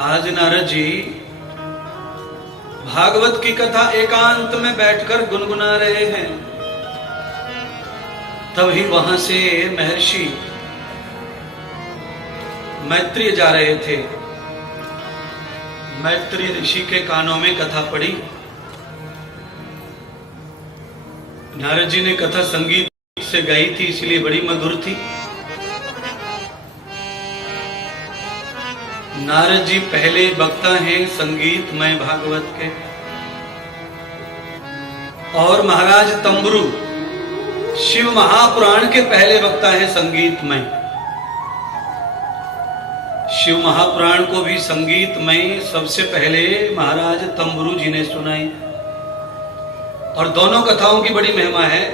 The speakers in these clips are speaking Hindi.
आज नारद जी भागवत की कथा एकांत में बैठकर गुनगुना रहे हैं। तभी वहां से महर्षि मैत्रेय जा रहे थे। मैत्रेय ऋषि के कानों में कथा पड़ी। नारद जी ने कथा संगीत से गाई थी, इसलिए बड़ी मधुर थी। नारद जी पहले वक्ता हैं संगीतमय भागवत के, और महाराज तंबुरु शिव महापुराण के पहले वक्ता हैं संगीतमय। शिव महापुराण को भी संगीतमय सबसे पहले महाराज तंबुरु जी ने सुनाई, और दोनों कथाओं की बड़ी महिमा है।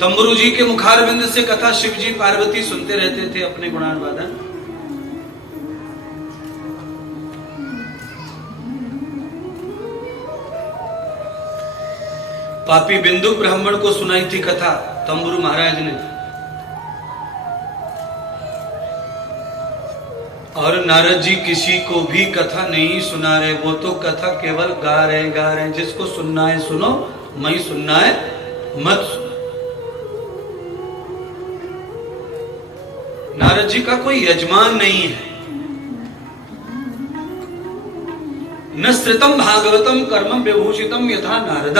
तंबुरु जी के मुखारविंद से कथा शिव जी पार्वती सुनते रहते थे अपने गुणानुवादन। पापी बिंदु ब्राह्मण को सुनाई थी कथा तंबुरु महाराज ने, और नारद जी किसी को भी कथा नहीं सुना रहे, वो तो कथा केवल गा रहे। जिसको सुनना है सुनो, मैं सुनना है मत सुनो। नारद जी का कोई यजमान नहीं है। न श्रितम भागवतम कर्म विभूषितम यथा नारद।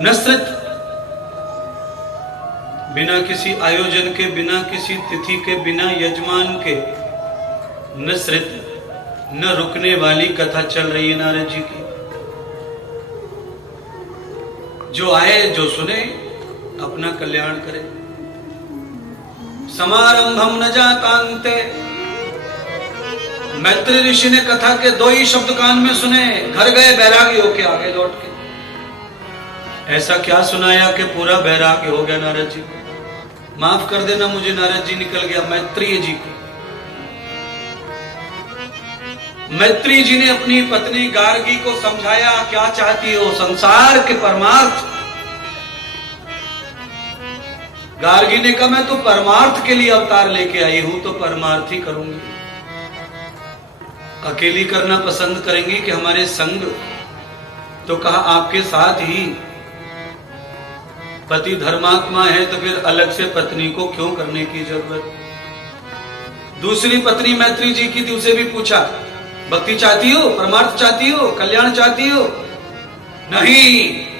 न श्रित, बिना किसी आयोजन के, बिना किसी तिथि के, बिना यजमान के, न श्रित न रुकने वाली कथा चल रही है नारद जी की। जो आए जो सुने अपना कल्याण करे। समारंभम न जातांते। मैत्रेय ऋषि ने कथा के दो ही शब्द कान में सुने, घर गए बैरागी होके आगे लौट के। ऐसा क्या सुनाया कि पूरा बैरागी हो गया नारद जी को। माफ कर देना मुझे, नारद जी निकल गया मैत्रेय जी को। मैत्रेय जी ने अपनी पत्नी गार्गी को समझाया, क्या चाहती हो, संसार के परमार्थ। गार्गी ने कहा मैं तो परमार्थ के लिए अवतार लेके आई हूं, तो परमार्थ ही करूंगी। अकेली करना पसंद करेंगी कि हमारे संग? तो कहा आपके साथ ही। पति धर्मात्मा है तो फिर अलग से पत्नी को क्यों करने की जरूरत। दूसरी पत्नी मैत्रेय जी की थी, उसे भी पूछा भक्ति चाहती हो, परमार्थ चाहती हो, कल्याण चाहती हो? नहीं।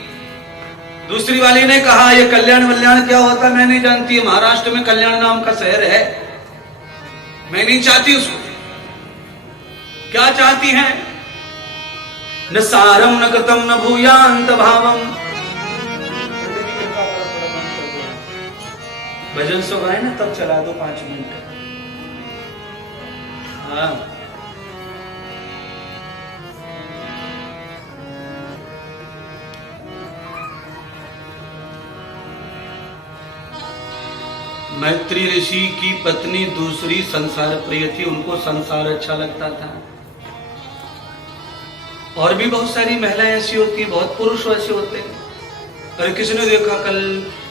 दूसरी वाली ने कहा ये कल्याण वल्याण क्या होता मैं नहीं जानती है, महाराष्ट्र में कल्याण नाम का शहर है, मैं नहीं चाहती उसको। क्या चाहती हैं? न सारम न कृतम न भूयान्त भावम। भजन सो गाए ना तब चला दो 5 मिनट। हाँ, मैत्रेय ऋषि की पत्नी दूसरी संसार प्रिय थी, उनको संसार अच्छा लगता था। और भी बहुत सारी महिलाएं ऐसी होती, बहुत पुरुष ऐसे होते हैं। अरे किसने देखा कल,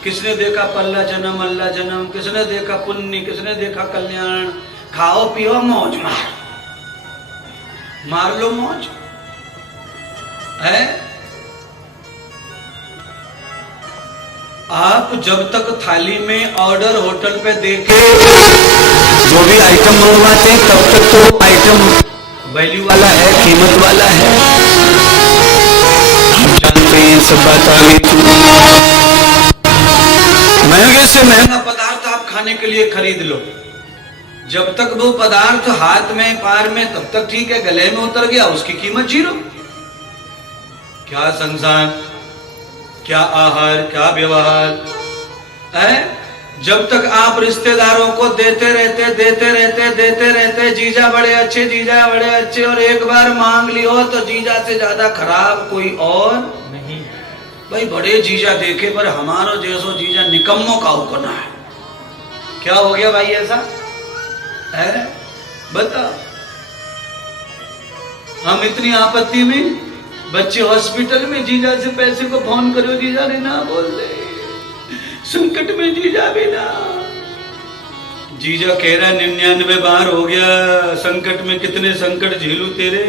किसने देखा पल्ला जन्म अल्लाह जन्म, किसने देखा पुण्य, किसने देखा कल्याण। खाओ पियो मौज मार लो मौज है। आप जब तक थाली में ऑर्डर होटल पे देके जो भी आइटम मंगवाते हैं तब तक तो आइटम वैल्यू वाला है, कीमत वाला है। आप जानते हैं सब बात आगे। महंगे से महंगा पदार्थ आप खाने के लिए खरीद लो, जब तक वो पदार्थ हाथ में पार में तब तक ठीक है, गले में उतर गया उसकी कीमत 0। क्या संसार, क्या आहार, क्या व्यवहार है। जब तक आप रिश्तेदारों को देते रहते, जीजा बड़े अच्छे, और एक बार मांग लियो तो जीजा से ज्यादा खराब कोई और नहीं। भाई बड़े जीजा देखे पर हमारो जैसो जीजा निकम्मों का होना है। क्या हो गया भाई ऐसा है बता। हम इतनी आपत्ति में, बच्चे हॉस्पिटल में, जीजा से पैसे को फोन करो, जीजा ने ना बोल दे, संकट में जीजा भी ना। जीजा कह रहा 99 बार हो गया, संकट में कितने संकट झेलू तेरे,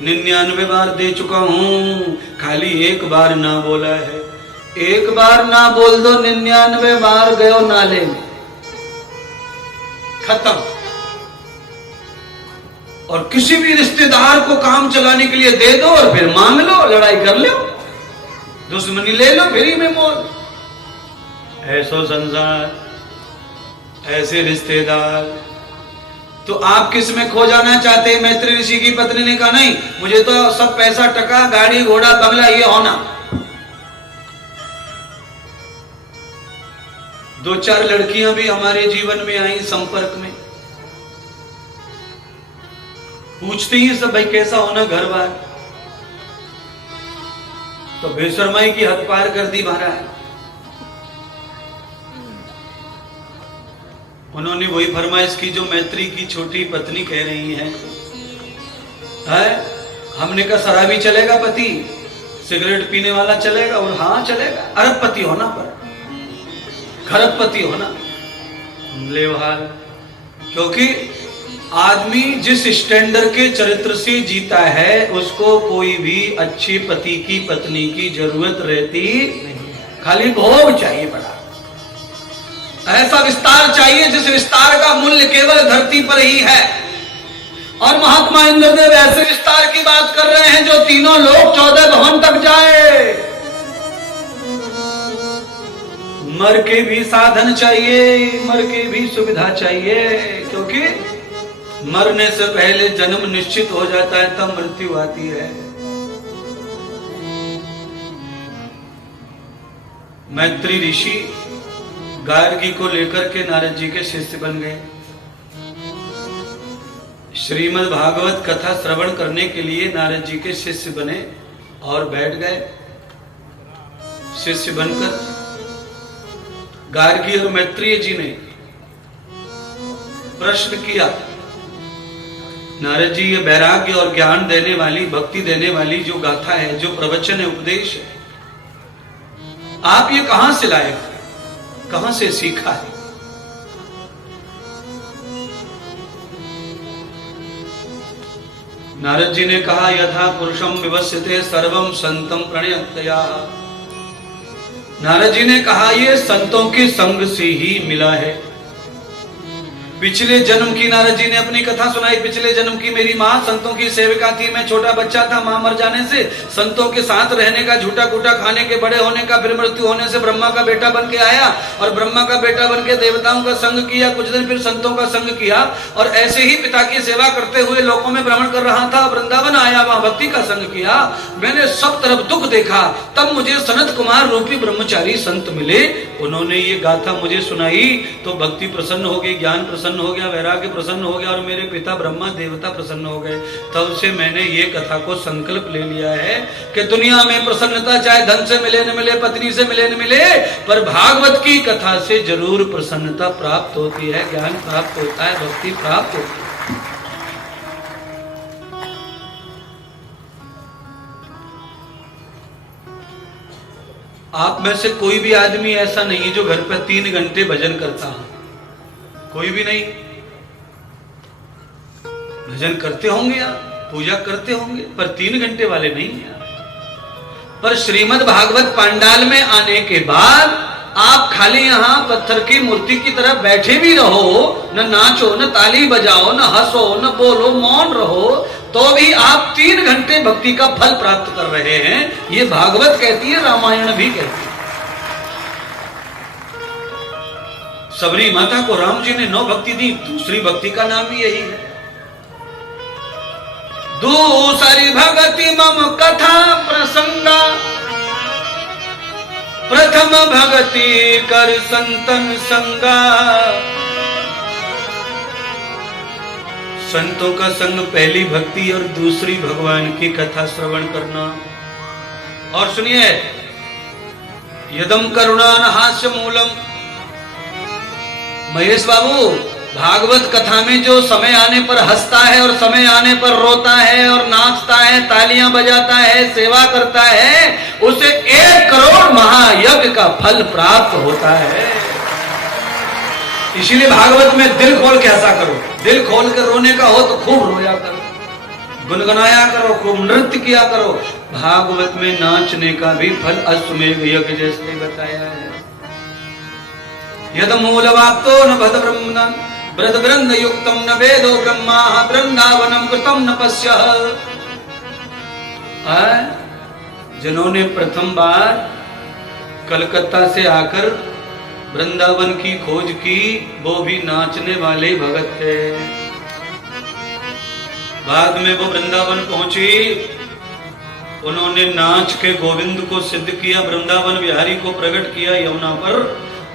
99 बार दे चुका हूं, खाली एक बार ना बोला है। एक बार ना बोल दो, 99 बार गयो नाले में, खत्म। और किसी भी रिश्तेदार को काम चलाने के लिए दे दो और फिर मांग लो, लड़ाई कर लो, दुश्मनी ले लो फ्री में मोल। ऐसो संसार, ऐसे रिश्तेदार। तो आप किस में खो जाना चाहते हैं? मैत्री ऋषि की पत्नी ने कहा नहीं, मुझे तो सब पैसा टका, गाड़ी घोड़ा बंगला ये होना। 2-4 लड़कियां भी हमारे जीवन में आई संपर्क में, पूछते ही सब भाई कैसा होना घर बार, तो बेशर्माई की हद पार कर दी महाराज। उन्होंने वही फरमाइश की जो मैत्री की छोटी पत्नी कह रही है। हमने कहा शराबी चलेगा पति, सिगरेट पीने वाला चलेगा? और हाँ चलेगा, अरबपति होना, पर खरबपति होना लेवहाल। क्योंकि आदमी जिस स्टैंडर्ड के चरित्र से जीता है उसको कोई भी अच्छे पति की पत्नी की जरूरत रहती नहीं, खाली भोग चाहिए बड़ा। ऐसा विस्तार चाहिए जिस विस्तार का मूल्य केवल धरती पर ही है। और महात्मा इंद्रदेव ऐसे विस्तार की बात कर रहे हैं जो तीनों लोग 14 भवन तक जाए। मर के भी साधन चाहिए, मर के भी सुविधा चाहिए, क्योंकि मरने से पहले जन्म निश्चित हो जाता है, तब मृत्यु आती है। मैत्री ऋषि गार्गी को लेकर के नारद जी के शिष्य बन गए। श्रीमद् भागवत कथा श्रवण करने के लिए नारद जी के शिष्य बने और बैठ गए। शिष्य बनकर गार्गी और मैत्रेय जी ने प्रश्न किया, नारद जी ये वैराग्य और ज्ञान देने वाली, भक्ति देने वाली जो गाथा है, जो प्रवचन है, उपदेश है, आप ये कहां से लाए, कहां से सीखा है? नारद जी ने कहा, यथा पुरुषम विवस्यते सर्वम संतम प्रणयतया। नारद जी ने कहा ये संतों के संग से ही मिला है। पिछले जन्म की नारद जी ने अपनी कथा सुनाई। पिछले जन्म की मेरी माँ संतों की सेविका थी, मैं छोटा बच्चा था, माँ मर जाने से संतों के साथ रहने का, झूठा कूटा खाने के, बड़े होने का, फिर मृत्यु होने से ब्रह्मा का बेटा बन के आया और ब्रह्मा का बेटा बन के देवताओं का संग किया, कुछ दिन फिर संतों का संग किया और ऐसे ही पिता की सेवा करते हुए लोकों में भ्रमण कर रहा था। वृंदावन आया, वहां भक्ति का संग किया, मैंने सब तरफ दुख देखा, तब मुझे सनत कुमार रूपी ब्रह्मचारी संत मिले। उन्होंने ये गाथा मुझे सुनाई तो भक्ति प्रसन्न हो गई, ज्ञान प्रसन्न हो गया, वैराग्य प्रसन्न हो गया और मेरे पिता ब्रह्मा देवता प्रसन्न हो गए। तब से मैंने ये कथा को संकल्प ले लिया है कि दुनिया में प्रसन्नता चाहे धन से मिले न मिले, पत्नी से मिले न मिले, पर भागवत की कथा से जरूर प्रसन्नता प्राप्त होती है, ज्ञान प्राप्त होता है, भक्ति प्राप्त होती है। आप में से कोई भी आदमी ऐसा नहीं है जो घर पर 3 घंटे भजन करता हो, कोई भी नहीं। भजन करते होंगे या पूजा करते होंगे, पर 3 घंटे वाले नहीं है। पर श्रीमद् भागवत पांडाल में आने के बाद आप खाली यहां पत्थर की मूर्ति की तरफ बैठे भी रहो, न नाचो, न ताली बजाओ, न हंसो, न बोलो, मौन रहो, तो भी आप 3 घंटे भक्ति का फल प्राप्त कर रहे हैं। ये भागवत कहती है, रामायण भी कहती है। सबरी माता को राम जी ने 9 भक्ति दी, दूसरी भक्ति का नाम भी यही है। दूसरी भक्ति मम कथा प्रसंगा, प्रथम भक्ति कर संतन संगा। संतों का संग पहली भक्ति और दूसरी भगवान की कथा श्रवण करना। और सुनिए, यदम करुणा न हास्य मूलम। महेश बाबू, भागवत कथा में जो समय आने पर हंसता है और समय आने पर रोता है और नाचता है, तालियां बजाता है, सेवा करता है, उसे 1 करोड़ महायज्ञ का फल प्राप्त होता है। इसीलिए भागवत में दिल खोल के हंसा करो, दिल खोल कर रोने का हो तो खूब रोया करो, गुनगुनाया करो, खूब नृत्य किया करो। भागवत में नाचने का भी फल अश्वमेध यज्ञ जैसे बताया है। यद मूलवाप्तो न भद ब्रह्म व्रत वृंद युक्तम न वेदो ब्रह्मा वृंदावनम कृतम न पश्य। जिन्होंने प्रथम बार कलकत्ता से आकर वृंदावन की खोज की, वो भी नाचने वाले भगत थे। बाद में वो वृंदावन पहुंची, उन्होंने नाच के गोविंद को सिद्ध किया, वृंदावन बिहारी को प्रकट किया यमुना पर,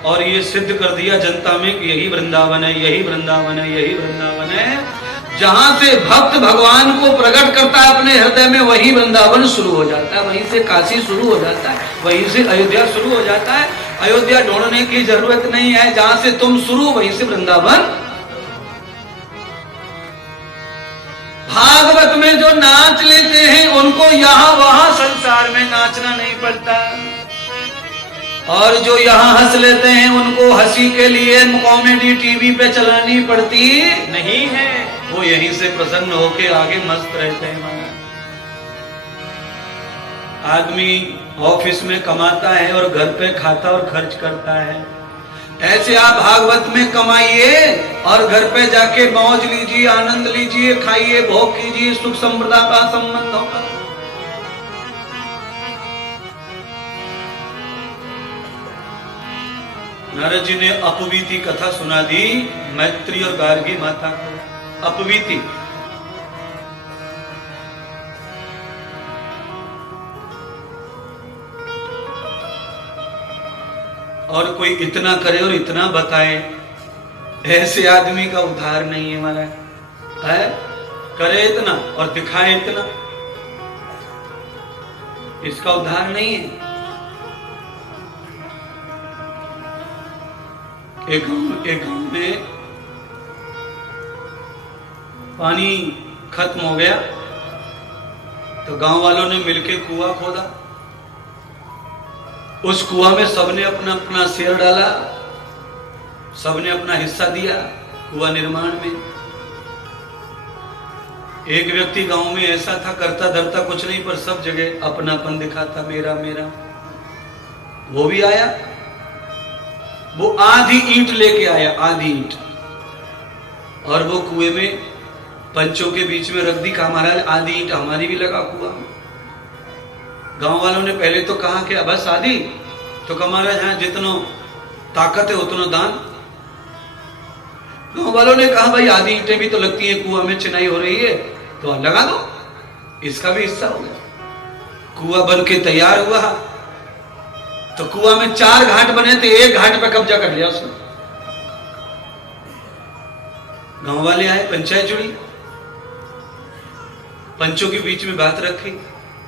और ये सिद्ध कर दिया जनता में कि यही वृंदावन है, यही वृंदावन है, यही वृंदावन है। जहां से भक्त भगवान को प्रकट करता है अपने हृदय में, वही वृंदावन शुरू हो जाता है, वहीं से काशी शुरू हो जाता है, वहीं से अयोध्या शुरू हो जाता है। अयोध्या ढूंढने की जरूरत नहीं है, जहां से तुम शुरू वहीं से वृंदावन। भागवत में जो नाच लेते हैं उनको यहां वहां संसार में नाचना नहीं पड़ता, और जो यहां हंस लेते हैं उनको हंसी के लिए कॉमेडी टीवी पे चलानी पड़ती नहीं है, वो यहीं से प्रसन्न होके आगे मस्त रहते हैं। आदमी ऑफिस में कमाता है और घर पे खाता और खर्च करता है, ऐसे आप भागवत में कमाइए और घर पे जाके मौज लीजिए, आनंद लीजिए, खाइए, भोग कीजिए, सुख संपदा का संबंध होगा। नारद जी ने अपवीति कथा सुना दी मैत्री और गार्गी माता को। अपवीति और कोई इतना करे और इतना बताए, ऐसे आदमी का उद्धार नहीं है हमारा। है करे इतना और दिखाए इतना, इसका उद्धार नहीं है। एक गांव में पानी खत्म हो गया तो गांव वालों ने मिलकर कुआं खोदा। उस कुआं में सबने अपना अपना शेयर डाला, सबने अपना हिस्सा दिया कुआं निर्माण में। एक व्यक्ति गांव में ऐसा था, करता धरता कुछ नहीं, पर सब जगह अपनापन दिखाता, मेरा मेरा। वो भी आया, वो आधी ईंट लेके आया, आधी ईंट, और वो कुएं में पंचों के बीच में रख दी। कहा महाराज आधी ईंट हमारी भी लगा कुआं में। गांव वालों ने पहले तो कहा कि बस आधी, तो कहा महाराज हाँ जितनो ताकत है उतनो दान। गांव वालों ने कहा भाई आधी ईंटें भी तो लगती है, कुआं में चिनाई हो रही है तो लगा दो, इसका भी हिस्सा हो गया। कुआं बन के तैयार हुआ तो कुआं में 4 घाट बने थे, एक घाट पे कब्जा कर लिया उसने। गांव वाले आए, पंचायत जुड़ी, पंचों के बीच में बात रखी।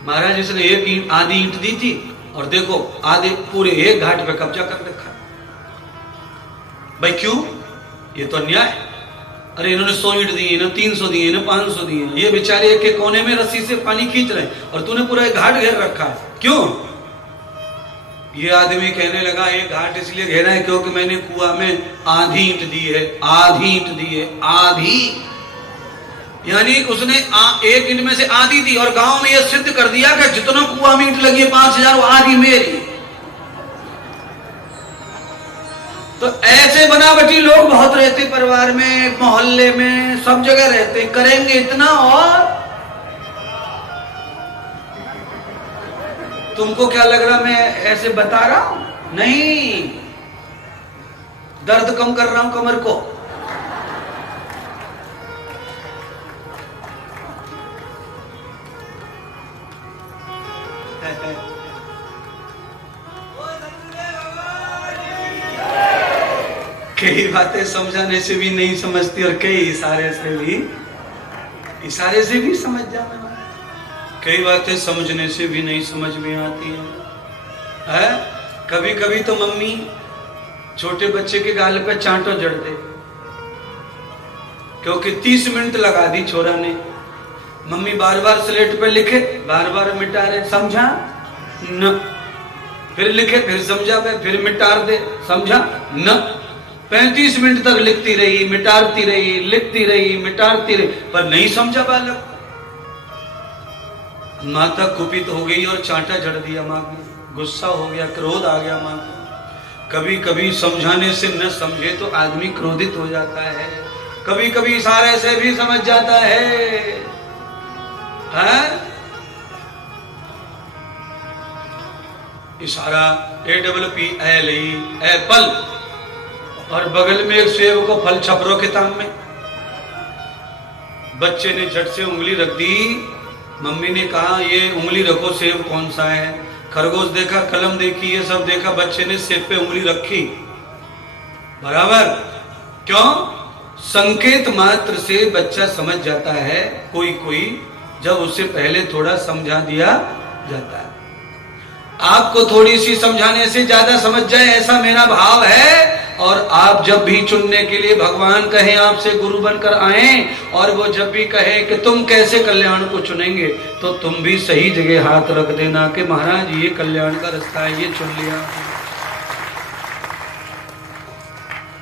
महाराज इसने एक ईंट आधी ईंट दी थी और देखो आधे पूरे एक घाट पे कब्जा कर रखा। भाई क्यों? ये तो अन्याय। अरे इन्होंने 100 ईंट दी, इन्होंने 300 दिए, इन्होंने 500 दिए, ये बेचारे एक के कोने में रस्सी से पानी खींच रहे हैं और तूने पूरा एक घाट घेर रखा है, क्यों? ये आदमी कहने लगा ये घाट इसलिए घेरा है क्योंकि मैंने कुआं में आधी ईंट दी है, आधी ईंट दी है, आधी, यानी उसने एक ईंट में से आधी दी और गांव में यह सिद्ध कर दिया कि जितना कुआं में ईंट लगी है 5000 वो आधी मेरी। तो ऐसे बनावटी लोग बहुत रहते, परिवार में, मोहल्ले में, सब जगह रहते, करेंगे इतना। और तुमको क्या लग रहा मैं ऐसे बता रहा हूं? नहीं, दर्द कम कर रहा हूं कमर को। कई बातें समझाने से भी नहीं समझती और कई इशारे से भी समझ जाना। कई बातें समझने से भी नहीं समझ में आती है? कभी कभी तो मम्मी छोटे बच्चे के गाल पे चांटो जड़ दे, क्योंकि 30 मिनट लगा दी छोरा ने। मम्मी बार बार स्लेट पे लिखे, बार बार मिटा रहे, समझा न, फिर लिखे, फिर समझा, फिर मिटा दे, समझा न। 35 मिनट तक लिखती रही, मिटाती रही, लिखती रही, मिटाती रही, पर नहीं समझा बालक। माता कुपित हो गई और चांटा जड़ दिया मां को। गुस्सा हो गया, क्रोध आ गया मां को। कभी कभी समझाने से न समझे तो आदमी क्रोधित हो जाता है, कभी कभी इशारे से भी समझ जाता है। इशारा APPLE एप्पल, और बगल में एक सेब को फल छपरो किताब में। बच्चे ने झट से उंगली रख दी। मम्मी ने कहा ये उंगली रखो, सेब कौन सा है। खरगोश देखा, कलम देखी, ये सब देखा, बच्चे ने सेब पे उंगली रखी। बराबर क्यों? संकेत मात्र से बच्चा समझ जाता है, कोई कोई, जब उससे पहले थोड़ा समझा दिया जाता है। आपको थोड़ी सी समझाने से ज्यादा समझ जाए, ऐसा मेरा भाव है। और आप जब भी चुनने के लिए भगवान कहें आपसे गुरु बनकर आए, और वो जब भी कहे कि तुम कैसे कल्याण को चुनेंगे, तो तुम भी सही जगह हाथ रख देना कि महाराज ये कल्याण का रास्ता है, ये चुन लिया।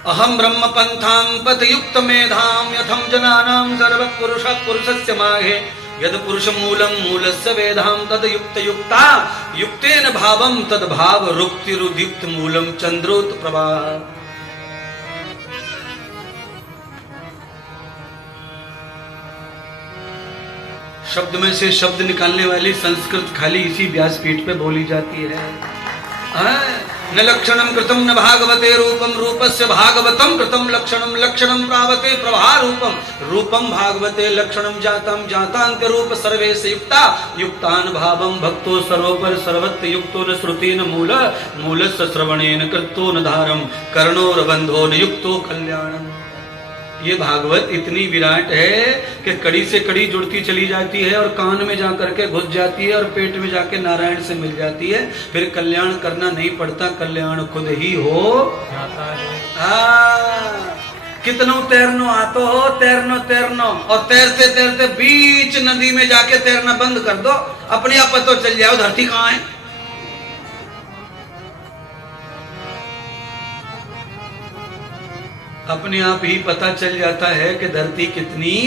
अहम ब्रह्म पंथां पतयुक्त मेधाम यथम जनानां सर्व पुरुष पुरुषस्य माहे यद पुरुष मूलम मूलस्य वेदाम तद युक्त युक्ता युक्तेन भावम तद भाव रुक्तिरुद्युक्त मूलम चंद्रोत प्रभा। शब्द में से शब्द निकालने वाली संस्कृत खाली इसी व्यासपीठ पे बोली जाती है। न लक्षणम कृतम न भागवते रूपम रूपस्य भागवतम कृतम लक्षणम लक्षणम प्रावते प्रभा रूपम रूपम भागवते लक्षणम जातम जातांक रूप सर्वे से युक्ता युक्तान भावम भक्तो सर्वोपर सर्वत्र युक्तो न श्रुतेन मूल मूलस्य श्रवणेन कृतो न धारम कर्णोर बंधो न युक्तो कल्याणम। ये भागवत इतनी विराट है कि कड़ी से कड़ी जुड़ती चली जाती है और कान में जाकर के घुस जाती है और पेट में जाके नारायण से मिल जाती है। फिर कल्याण करना नहीं पड़ता, कल्याण खुद ही हो जाता है। कितनो तैरनो आतो हो, तैरनो तैरनो, और तैरते तैरते बीच नदी में जाके तैरना बंद कर दो, अपने आप पता चल जाओ धरती कहाँ है। अपने आप ही पता चल जाता है कि धरती कितनी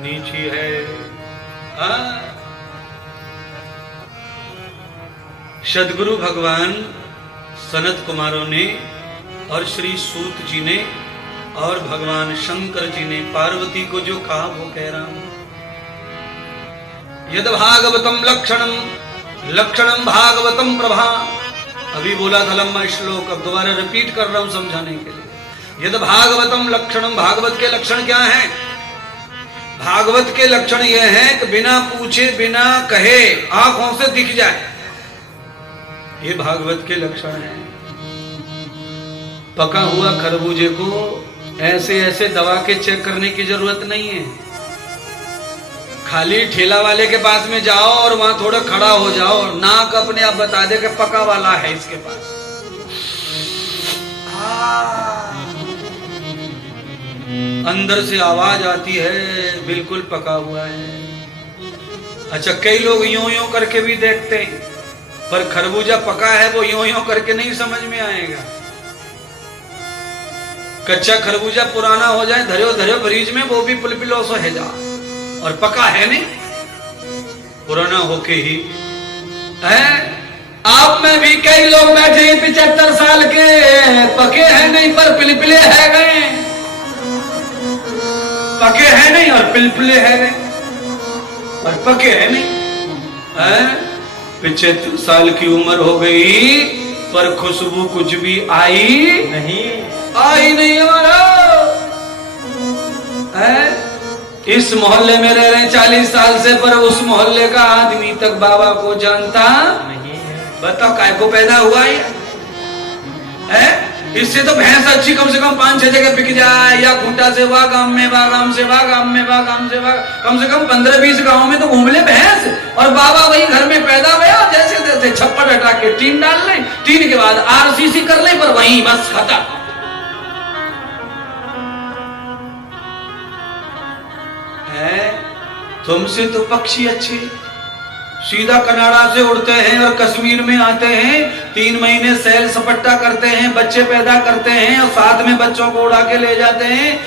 नीची है। सदगुरु भगवान सनत कुमारों ने और श्री सूत जी ने और भगवान शंकर जी ने पार्वती को जो कहा वो कह रहा हूं। यद भागवतम लक्षणम लक्षणम भागवतम प्रभा। अभी बोला था लंबा श्लोक, अब दोबारा रिपीट कर रहा हूं समझाने के लिए। यद भागवतम लक्षणम, भागवत के लक्षण क्या हैं? भागवत के लक्षण यह है कि बिना पूछे बिना कहे आंखों से दिख जाए, ये भागवत के लक्षण है। पका हुआ खरबूजे को ऐसे ऐसे दबा के चेक करने की जरूरत नहीं है। खाली ठेला वाले के पास में जाओ और वहां थोड़ा खड़ा हो जाओ, नाक अपने आप बता दे कि पका वाला है इसके पास। अंदर से आवाज आती है बिल्कुल पका हुआ है। अच्छा, कई लोग यूं यूं करके भी देखते हैं, पर खरबूजा पका है वो यूं यूं करके नहीं समझ में आएगा। कच्चा खरबूजा पुराना हो जाए धर्यो धर्यो फ्रीज में, वो भी पिलपिलो सो है जा, और पका है नहीं, पुराना होके ही है। आप में भी कई लोग बैठे 75 साल के, पके हैं नहीं पर पिलपिले है गए, पके है नहीं और पिलपिले है गए, और पके है नहीं है। 75 साल की उम्र हो गई पर खुशबू कुछ भी आई नहीं हमारा है। इस मोहल्ले में रह रहे 40 साल से, पर उस मोहल्ले का आदमी तक बाबा को जानता नहीं है। बताओ काय को पैदा हुआ है? इससे तो भैंस अच्छी कम से कम 5-6 जगह बिक जाए, या खूंटा से वाह गांव में, वाह गांव से वाह गांव में, वाह गांव से वाह, कम से कम 15-20 गांव में तो घूम ले भैंस, और बाबा वही घर में पैदा हुआ, जैसे जैसे छप्पर हटा के टीन डाल ले, टीन के बाद RCC कर ले, पर वहीं बस खत्म है। तुमसे तो पक्षी अच्छे, सीधा कनाडा से उड़ते हैं और कश्मीर में आते हैं, 3 महीने सैल सपट्टा करते हैं, बच्चे पैदा करते हैं और साथ में बच्चों को उड़ा के ले जाते हैं।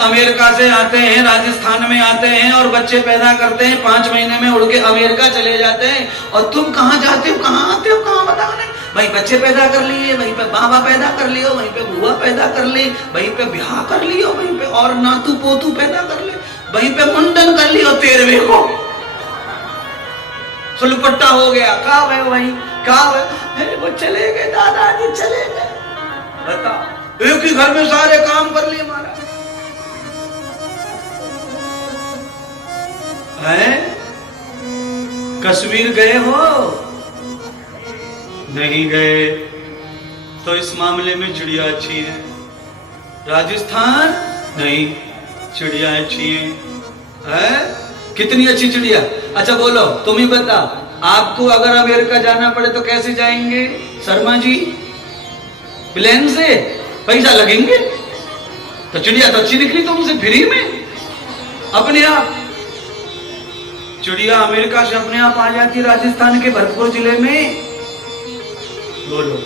अमेरिका से आते हैं, राजस्थान में आते हैं और बच्चे पैदा करते हैं, 5 महीने में उड़ के अमेरिका चले जाते हैं। और तुम कहाँ जाते हो, कहाँ आते हो, कहाँ बताओ? वहीं बच्चे पैदा कर लिए, वहीं पे बाबा पैदा कर लियो, वहीं पे बुआ पैदा कर ली, वहीं पे ब्याह कर लियो, वहीं पे और नातू पोतू पैदा कर ले, वहीं पे मुंडन कर लियो 13वें को, सुलपट्टा हो गया। कहा है वही, कहा है वो चले गए, दादाजी चले गए। बताओ, एक ही घर में सारे काम कर लिए महाराज है। कश्मीर गए हो? नहीं गए, तो इस मामले में चिड़िया अच्छी है। राजस्थान नहीं, चिड़िया अच्छी है। कितनी अच्छी चिड़िया। अच्छा बोलो, तुम ही बताओ, आपको अगर अमेरिका जाना पड़े तो कैसे जाएंगे शर्मा जी? प्लेन से? पैसा लगेंगे? तो चिड़िया तो अच्छी निकली तुमसे फ्री में, अपने आप। चिड़िया अमेरिका से अपने आप आ जाती राजस्थान के भरतपुर जिले में। बोलो,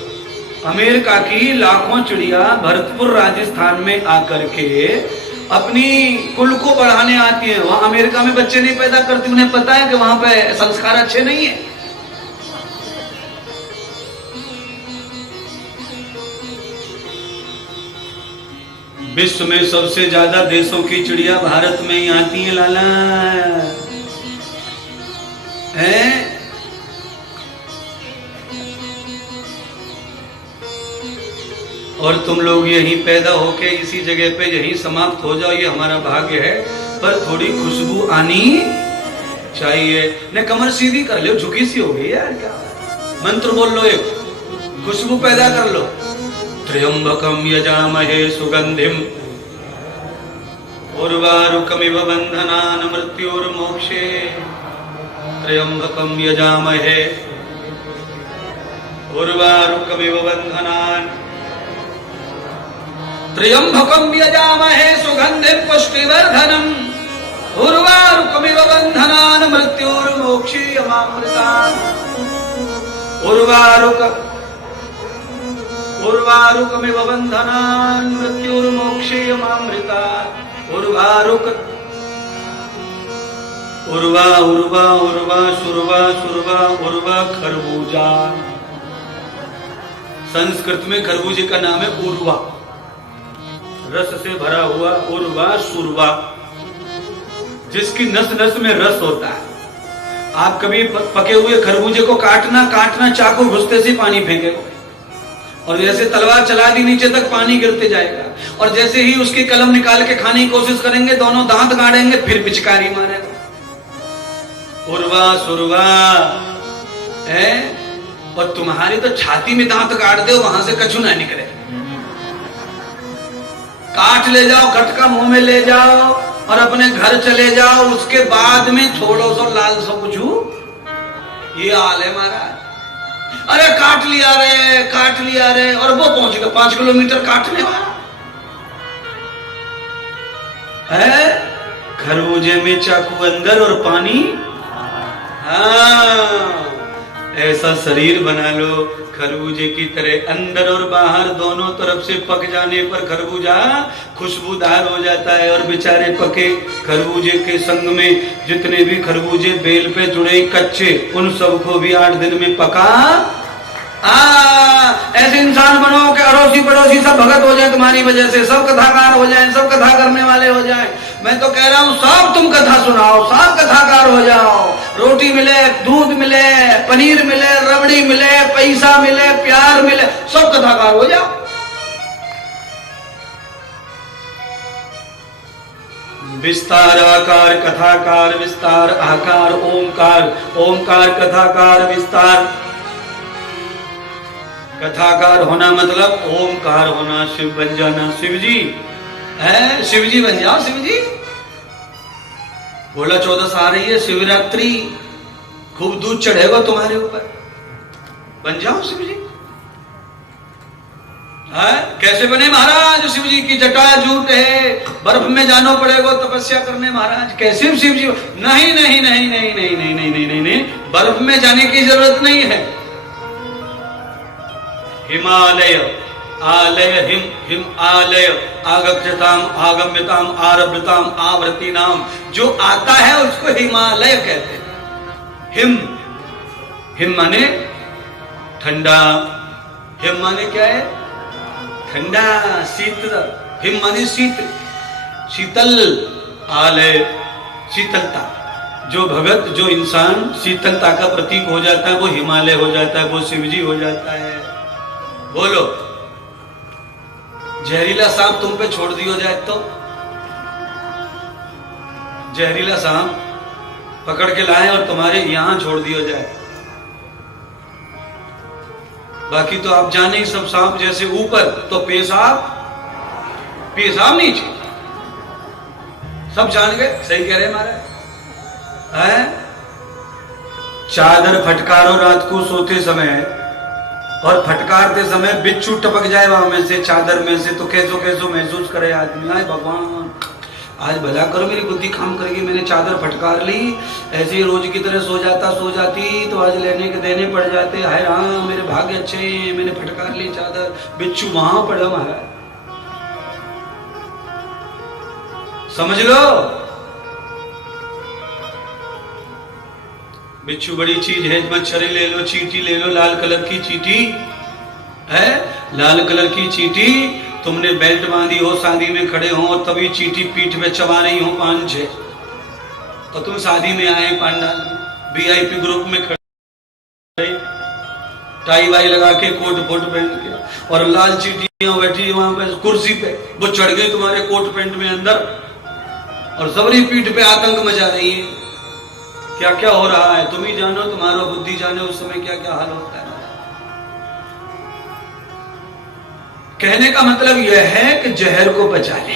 अमेरिका की लाखों चिड़िया भरतपुर राजस्थान में आकर के अपनी कुल को बढ़ाने आती है। वहां अमेरिका में बच्चे नहीं पैदा करती, उन्हें पता है कि वहां पे संस्कार अच्छे नहीं है। विश्व में सबसे ज्यादा देशों की चिड़िया भारत में ही आती है लाला है। और तुम लोग यहीं पैदा होके इसी जगह पे यहीं समाप्त हो जाओ, ये हमारा भाग्य है। पर थोड़ी खुशबू आनी चाहिए। ने कमर सीधी कर लो, झुकी सी हो गई यार, क्या मंत्र बोल लो, एक खुशबू पैदा कर लो। त्र्यंबकम यजामहे सुगंधिम उर्वारुकमिव बंधनान् मृत्युर्मोक्षे। त्र्यंबकम यजामहे उर्वारुकमिव बंधनान् त्र्यंबकम यजामहे सुगंधिम पुष्टिवर्धनम उर्वारुकमिव बंधनान् मृत्युर्मोक्षीयमामृतात्। उर्वारुकमिव बंधनान् मृत्युर्मोक्षीयमामृतात्। उर्वारुक उर्वा उर्वा उर्वा सुरवा सुरवा उर्वा खरबूजा। संस्कृत में खरबूजे का नाम है उर्वा, रस से भरा हुआ उर्वा सुरवा, जिसकी नस नस में रस होता है। आप कभी पके हुए खरबूजे को काटना चाकू घुसते से पानी फेंकेगा, और जैसे तलवार चला दी नीचे तक पानी गिरते जाएगा। और जैसे ही उसकी कलम निकाल के खाने की कोशिश करेंगे, दोनों दांत गाड़ेंगे, फिर पिचकारी मारेगा। उर्वा सुरवा है। और तुम्हारी तो छाती में दांत गाड़ दो, वहां से कछु ना निकले। काट ले जाओ, गटका मुंह में ले जाओ और अपने घर चले जाओ। उसके बाद में थोड़ा सा लाल सा कुछ, ये हाल है महाराज। अरे काट लिया रे, और वो पहुंच गया 5 किलोमीटर काटने वाला है। खरबूजे में चाकू अंदर और पानी। हाँ, ऐसा शरीर बना लो खरबूजे की तरह, अंदर और बाहर दोनों तरफ से पक जाने पर खरबूजा खुशबूदार हो जाता है। और बेचारे पके खरबूजे के संग में जितने भी खरबूजे बेल पे जुड़े कच्चे, उन सबको भी 8 दिन में पका। ऐसे इंसान बनो कि अड़ोसी पड़ोसी सब भगत हो जाए तुम्हारी वजह से, सब कथाकार हो जाएं, सब कथा करने वाले हो जाएं। मैं तो कह रहा हूं सब तुम कथा सुनाओ, सब कथाकार हो जाओ। रोटी मिले, दूध मिले, पनीर मिले, रबड़ी मिले, पैसा मिले, प्यार मिले, सब कथाकार हो जाओ। विस्तार आकार कथाकार, विस्तार आकार ओंकार, ओंकार कथाकार, विस्तार कथाकार होना मतलब ओमकार होना, शिव बन जाना। शिव जी है, शिव जी बन जाओ। शिव जी बोला 14 आ रही है, शिवरात्रि, खूब दूध चढ़ेगा तुम्हारे ऊपर, बन जाओ शिव जी। है कैसे बने महाराज? शिव जी की जटा जूट है, बर्फ में जानो पड़ेगा तपस्या करने महाराज। कैसे शिव जी? नहीं नहीं नहीं नहीं नहीं नहीं नहीं नहीं नहीं, बर्फ में जाने की जरूरत नहीं है। हिमालय आलय हिम हिम आलय आगम्यताम आगम्यताम आरभ्यताम आवृत्ति नाम, जो आता है उसको हिमालय कहते हैं। हिम, हिम माने ठंडा, हिम माने क्या है? ठंडा, शीतल। हिम माने शीत, शीतल, आलय शीतलता। जो भगत, जो इंसान शीतलता का प्रतीक हो जाता है वो हिमालय हो जाता है, वो शिवजी हो जाता है। बोलो, जहरीला सांप तुम पे छोड़ दिया जाए तो? जहरीला सांप पकड़ के लाए और तुम्हारे यहां छोड़ दिया जाए, बाकी तो आप जाने ही सब सांप जैसे ऊपर तो पेशाब, पेशाब नीचे, सब जान गए। सही कह रहे महाराज है? चादर फटकारो रात को सोते समय, और फटकारते समय बिच्छू टपक जाए वहां में से, चादर में से, तो कैसो कैसो महसूस करे आदमी, आए भगवान आज भला करो मेरी बुद्धि काम करेगी, मैंने चादर फटकार ली, ऐसे ही रोज की तरह सो जाती तो आज लेने के देने पड़ जाते। हाय हाँ मेरे भाग्य अच्छे हैं, मैंने फटकार ली चादर, बिच्छू वहां पड़ा महाराज। समझ लो, बिच्छू बड़ी चीज है। मच्छरी ले लो, चींटी ले लो, लाल कलर की चींटी है, लाल कलर की चींटी, तुमने बेल्ट बांधी हो, शादी में खड़े हो और तभी चींटी पीठ में चबा रही हो 5-6, और तुम शादी में आए पंडाल VIP ग्रुप में खड़े, टाई वाई लगा के, कोट फोट पहन के, और लाल चींटियां बैठी वहां पे कुर्सी पे, वो चढ़ गई तुम्हारे कोट पैंट में अंदर और सबरी पीठ पे आतंक मचा रही है। क्या क्या हो रहा है तुम ही जानो, तुम्हारा बुद्धि जाने उस समय क्या क्या हाल होता है। कहने का मतलब यह है कि जहर को पचा ले,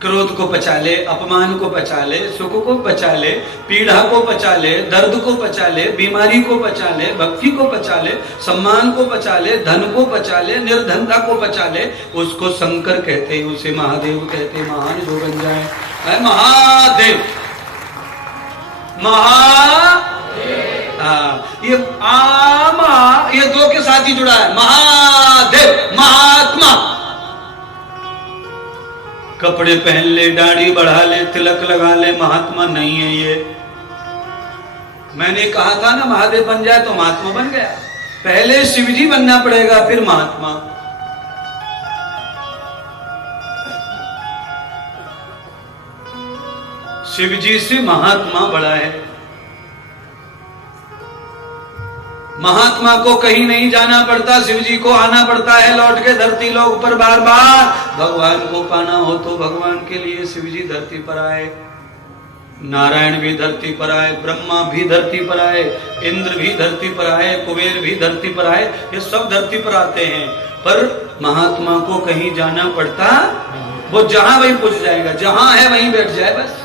क्रोध को पचा ले, अपमान को पचा ले, सुख को पचा ले, पीड़ा को पचा ले, दर्द को पचा ले, बीमारी को पचा ले, भक्ति को पचा ले, सम्मान को पचा ले, धन को पचा ले, निर्धनता को पचा ले, उसको शंकर कहते, उसे महादेव कहते। महान जो बन जाए महादेव, ये आमा, ये दो के साथ ही जुड़ा है, महादेव महात्मा। कपड़े पहन ले, दाढ़ी बढ़ा ले, तिलक लगा ले, महात्मा नहीं है ये। मैंने कहा था ना महादेव बन जाए तो महात्मा बन गया, पहले शिवजी बनना पड़ेगा फिर महात्मा। शिवजी से महात्मा बड़ा है। महात्मा को कहीं नहीं जाना पड़ता, शिवजी को आना पड़ता है लौट के धरती लोक पर बार बार। भगवान को पाना हो तो भगवान के लिए शिवजी धरती पर आए, नारायण भी धरती पर आए, ब्रह्मा भी धरती पर आए, इंद्र भी धरती पर आए, कुबेर भी धरती पर आए, ये सब धरती पर आते हैं। पर महात्मा को कहीं जाना पड़ता, वो जहां वहीं पहुंच जाएगा, जहां है वहीं बैठ जाए बस।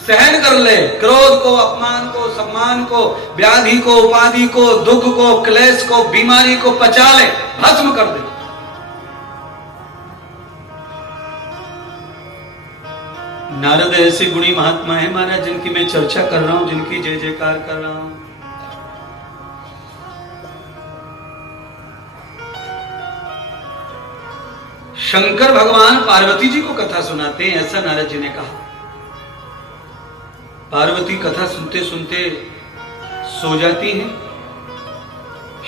सहन कर ले क्रोध को, अपमान को, सम्मान को, व्याधि को, उपाधि को, दुख को, क्लेश को, बीमारी को पचा ले, भस्म कर दे। नारद ऐसे गुणी महात्मा है महाराज, जिनकी मैं चर्चा कर रहा हूं, जिनकी जय जयकार कर रहा हूं। शंकर भगवान पार्वती जी को कथा सुनाते हैं, ऐसा नारद जी ने कहा। पार्वती कथा सुनते सुनते सो जाती हैं।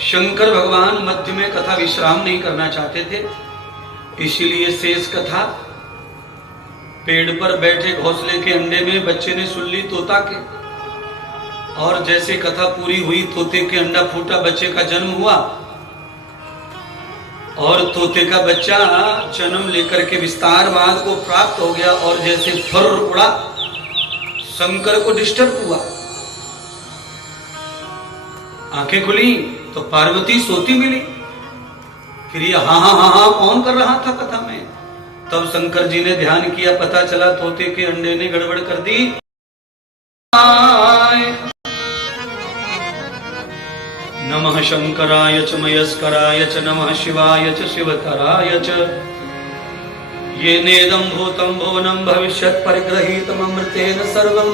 शंकर भगवान मध्य में कथा विश्राम नहीं करना चाहते थे, इसीलिए शेष कथा पेड़ पर बैठे घोंसले के अंडे में बच्चे ने सुन ली तोता के, और जैसे कथा पूरी हुई तोते के अंडा फूटा, बच्चे का जन्म हुआ, और तोते का बच्चा जन्म लेकर के विस्तारवाद को प्राप्त हो गया, और जैसे फुर उड़ा शंकर को डिस्टर्ब हुआ। आंखें खुली तो पार्वती सोती मिली। फिर ये हाँ हाँ हाँ हाँ कौन कर रहा था कथा में? तब शंकर जी ने ध्यान किया, पता चला तोते के अंडे ने गड़बड़ कर दी। नमः शंकराय च मयस्कराय च नमः शिवाय च शिवतराय च। ये नेदं भूतं भुवनं भविष्यत् परिगृहीतम् अमृतेन सर्वं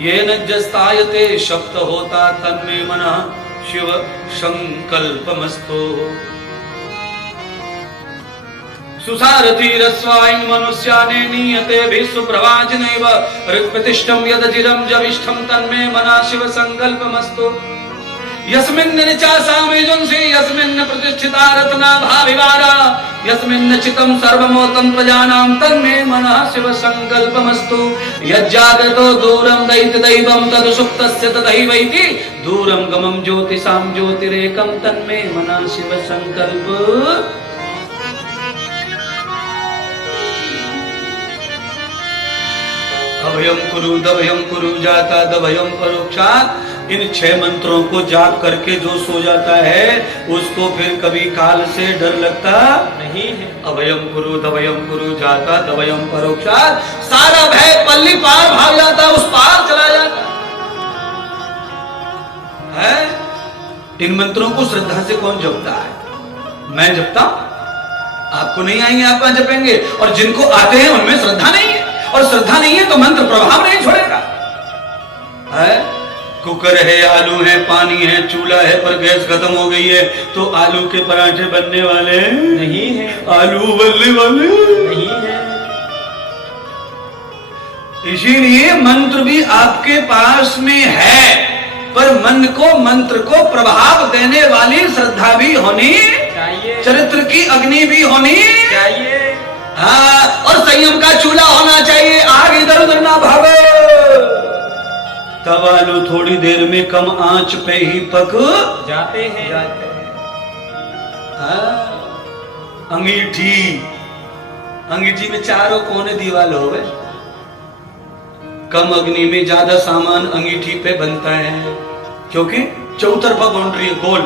ये न जस्तायते शब्द होता तन्मे मनः शिव संकल्पमस्तु। सुसारथी रस्वाइन मनुष्याने नीयते भी सुप्रवाचनैव ऋक्प्रतिष्ठं यदजिरं जविष्ठं तन्मे मनः शिव संकल्पमस्तु। यस्मिन् निचासामेजुंसि यस्मिन् प्रतिष्ठिता रत्ना भाविवारा यस्मिन् चितं सर्वमोतं प्रजानां तन्मे मनः शिव संकल्पमस्तु। यज्जागतो दूरं दयित दैवं तद् सुप्तस्य तदैवैति दूरं गमं ज्योतिषां ज्योतिरेकं तन्मे मनः शिव संकल्प। अभयम कुरु जाता दभयम परोक्षात्। इन 6 मंत्रों को जाप करके जो सो जाता है उसको फिर कभी काल से डर लगता नहीं है। अभयम कुरु जाता दभयम परोक्षात्। सारा भय पल्ली पार भाग जाता, उस पार चला जाता है। इन मंत्रों को श्रद्धा से कौन जपता है? मैं जपता, आपको नहीं आएंगे, आप कहां जपेंगे? और जिनको आते हैं उनमें श्रद्धा नहीं है, और श्रद्धा नहीं है तो मंत्र प्रभाव नहीं छोड़ेगा। है कुकर है, आलू है, पानी है, चूल्हा है, पर गैस खत्म हो गई है तो आलू के पराठे बनने वाले नहीं है, आलू बनने वाले नहीं है। इसीलिए मंत्र भी आपके पास में है, पर मन को मंत्र को प्रभाव देने वाली श्रद्धा भी होनी चाहिए, चरित्र की अग्नि भी होनी चाहिए। हाँ, और संयम का चूल्हा होना चाहिए, आग इधर उधर ना भागे। तब आलू थोड़ी देर में कम आंच पे ही पक जाते हैं। अंगीठी, अंगीठी में चारों कोने दीवार हो गए। कम अग्नि में ज्यादा सामान अंगीठी पे बनता है, क्योंकि चौतरफा बाउंड्री है, गोल।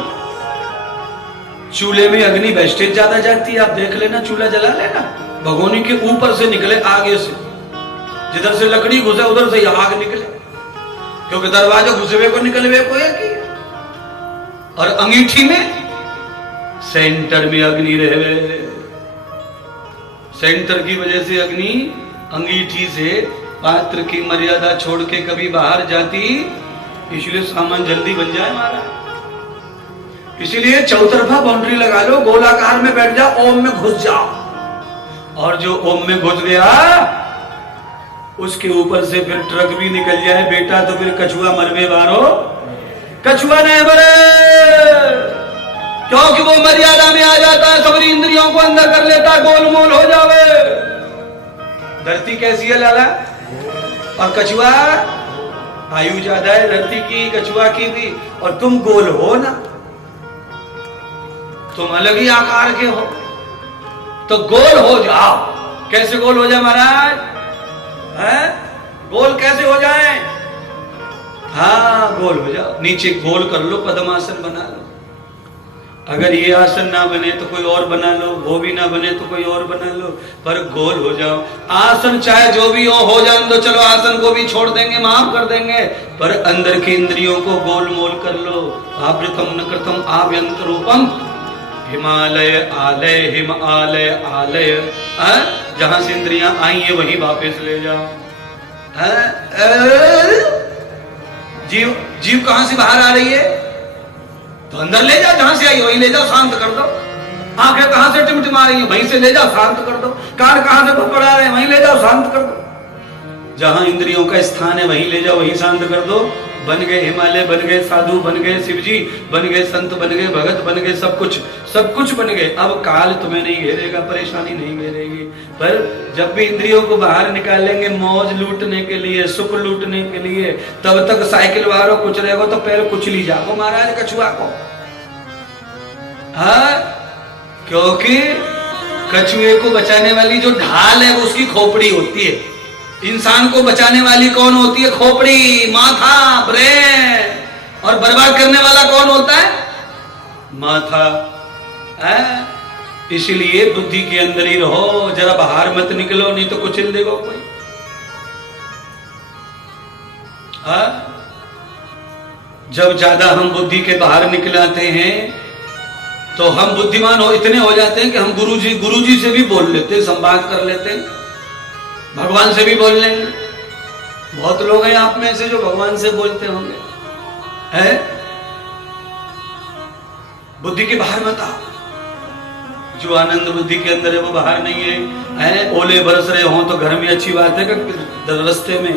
चूल्हे में अग्नि वेस्टेज ज्यादा जाती है, आप देख लेना, चूल्हा जला लेना, भगोनी के ऊपर से निकले, आगे से जिधर से लकड़ी घुसे उधर से आग निकले, क्योंकि दरवाजा घुसे हुए को निकले हुए को एक ही। और अंगीठी में सेंटर में अग्नि रहे, सेंटर की वजह से अग्नि अंगीठी से पात्र की मर्यादा छोड़ के कभी बाहर जाती, इसलिए सामान जल्दी बन जाए हमारा। इसीलिए चौतरफा बाउंड्री लगा लो, गोलाकार में बैठ जाओ, ओम में घुस जाओ, और जो ओम में घुस गया उसके ऊपर से फिर ट्रक भी निकल जाए बेटा तो फिर कछुआ मरवे बारो, कछुआ नहीं मरे, क्योंकि वो मर्यादा में आ जाता है, सबरी इंद्रियों को अंदर कर लेता, गोलमोल हो जावे। धरती कैसी है लाला? और कछुआ आयु ज्यादा है धरती की, कछुआ की भी, और तुम गोल हो ना, तुम अलग ही आकार के हो, तो गोल हो जाओ। कैसे गोल हो जाए महाराज? है गोल कैसे हो जाए? हाँ, गोल हो जाओ, नीचे गोल कर लो, पद्मासन बना लो। अगर ये आसन ना बने तो कोई और बना लो, वो भी ना बने तो कोई और बना लो, पर गोल हो जाओ। आसन चाहे जो भी हो जान दो, चलो आसन को भी छोड़ देंगे, माफ कर देंगे, पर अंदर की इंद्रियों को गोल मोल कर लो। आवृतम न कृतम आभ्यंतर रूपम हिमालय आलय, हिम आलय आलय। जहां से इंद्रियां आई है वहीं वापस ले जाओ। जीव जीव कहां से बाहर आ रही है तो अंदर ले जाओ, जहां से आई वहीं ले जाओ, शांत कर दो। आंखें कहां से टिमटिमा रही है वहीं से ले जाओ, शांत कर दो। कान कहां से फड़फड़ा रहे हैं वहीं ले जाओ, शांत कर दो। जहां इंद्रियों का स्थान है वहीं ले जाओ, वहीं शांत कर दो। बन गए हिमालय, बन गए साधु, बन गए शिवजी, बन गए संत, बन गए भगत, बन गए सब कुछ बन गए। अब काल तुम्हें नहीं घेरेगा, परेशानी नहीं घेरेगी। पर जब भी इंद्रियों को बाहर निकालेंगे मौज लूटने के लिए, सुख लूटने के लिए, तब तक साइकिल वालों कुछ रहेगा तो पैर कुचली जाओ महाराज कछुआ को। हाँ, क्योंकि कछुए को बचाने वाली जो ढाल है वो उसकी खोपड़ी होती है। इंसान को बचाने वाली कौन होती है? खोपड़ी, माथा, ब्रेन। और बर्बाद करने वाला कौन होता है? माथा। इसलिए बुद्धि के अंदर ही रहो, जरा बाहर मत निकलो, नहीं तो कुचल देगा कोई। जब ज्यादा हम बुद्धि के बाहर निकलाते हैं तो हम बुद्धिमान इतने हो जाते हैं कि हम गुरुजी से भी बोल लेते हैं, संवाद कर लेते हैं, भगवान से भी बोल लेंगे। बहुत लोग हैं आप में से जो भगवान से बोलते होंगे, है बुद्धि के बाहर मत आओ। जो आनंद बुद्धि के अंदर है वो बाहर नहीं है। ओले बरस रहे हो तो घर में अच्छी बात है कि रास्ते में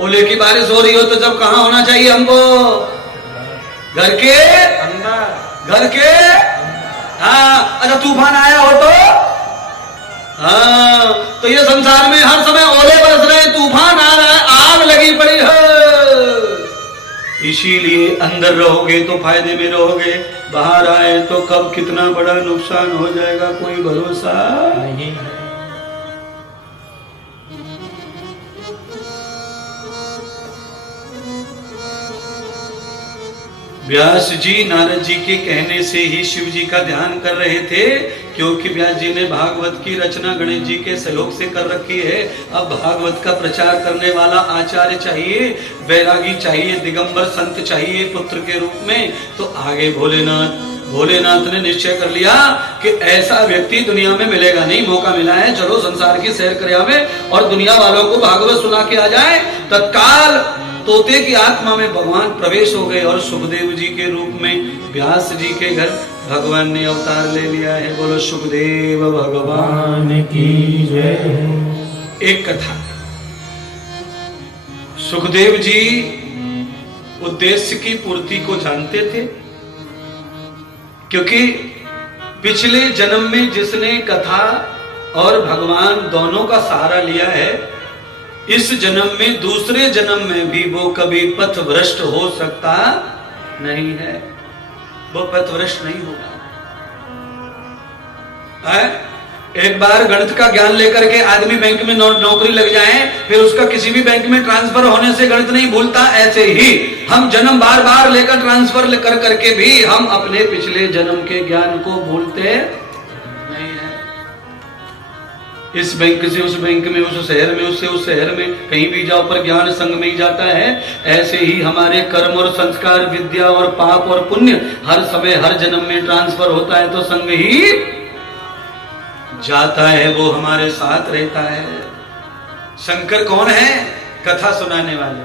ओले की बारिश हो रही हो तो जब कहां होना चाहिए हमको? घर के अंदर, घर के हाँ। अच्छा तूफान आया हो तो हाँ, तो ये संसार में हर समय ओले बरस रहे, तूफान आ रहा है, आग लगी पड़ी है। इसीलिए अंदर रहोगे तो फायदे में रहोगे, बाहर आए तो कब कितना बड़ा नुकसान हो जाएगा कोई भरोसा नहीं है। व्यास जी नारद जी के कहने से ही शिव जी का ध्यान कर रहे थे, क्योंकि व्यास जी ने भागवत की रचना गणेश जी के सहयोग से कर रखी है। अब भागवत का प्रचार करने वाला आचार्य चाहिए, वैरागी चाहिए, दिगंबर संत चाहिए पुत्र के रूप में। तो आगे भोलेनाथ ने निश्चय कर लिया कि ऐसा व्यक्ति दुनिया में मिलेगा नहीं। मौका मिला है, चलो संसार की सैर कर आवे और दुनिया वालों को भागवत सुना के आ जाए। तत्काल तोते की आत्मा में भगवान प्रवेश हो गए और सुखदेव जी के रूप में व्यास जी के घर भगवान ने अवतार ले लिया है। बोलो सुखदेव भगवान की जय। एक कथा, सुखदेव जी उद्देश्य की पूर्ति को जानते थे, क्योंकि पिछले जन्म में जिसने कथा और भगवान दोनों का सहारा लिया है, इस जन्म में दूसरे जन्म में भी वो कभी पथभ्रष्ट हो सकता नहीं है। वो पथभ्रष्ट नहीं होगा। एक बार गणित का ज्ञान लेकर के आदमी बैंक में नौकरी लग जाए, फिर उसका किसी भी बैंक में ट्रांसफर होने से गणित नहीं भूलता। ऐसे ही हम जन्म बार बार लेकर ट्रांसफर कर करके भी हम अपने पिछले जन्म के ज्ञान को भूलते नहीं है। इस बैंक से उस बैंक में, उस शहर में, उससे उस शहर में, कहीं भी जाओ पर ज्ञान संग में ही जाता है। ऐसे ही हमारे कर्म और संस्कार, विद्या और पाप और पुण्य हर समय हर जन्म में ट्रांसफर होता है, तो संग ही जाता है, वो हमारे साथ रहता है। शंकर कौन है? कथा सुनाने वाले।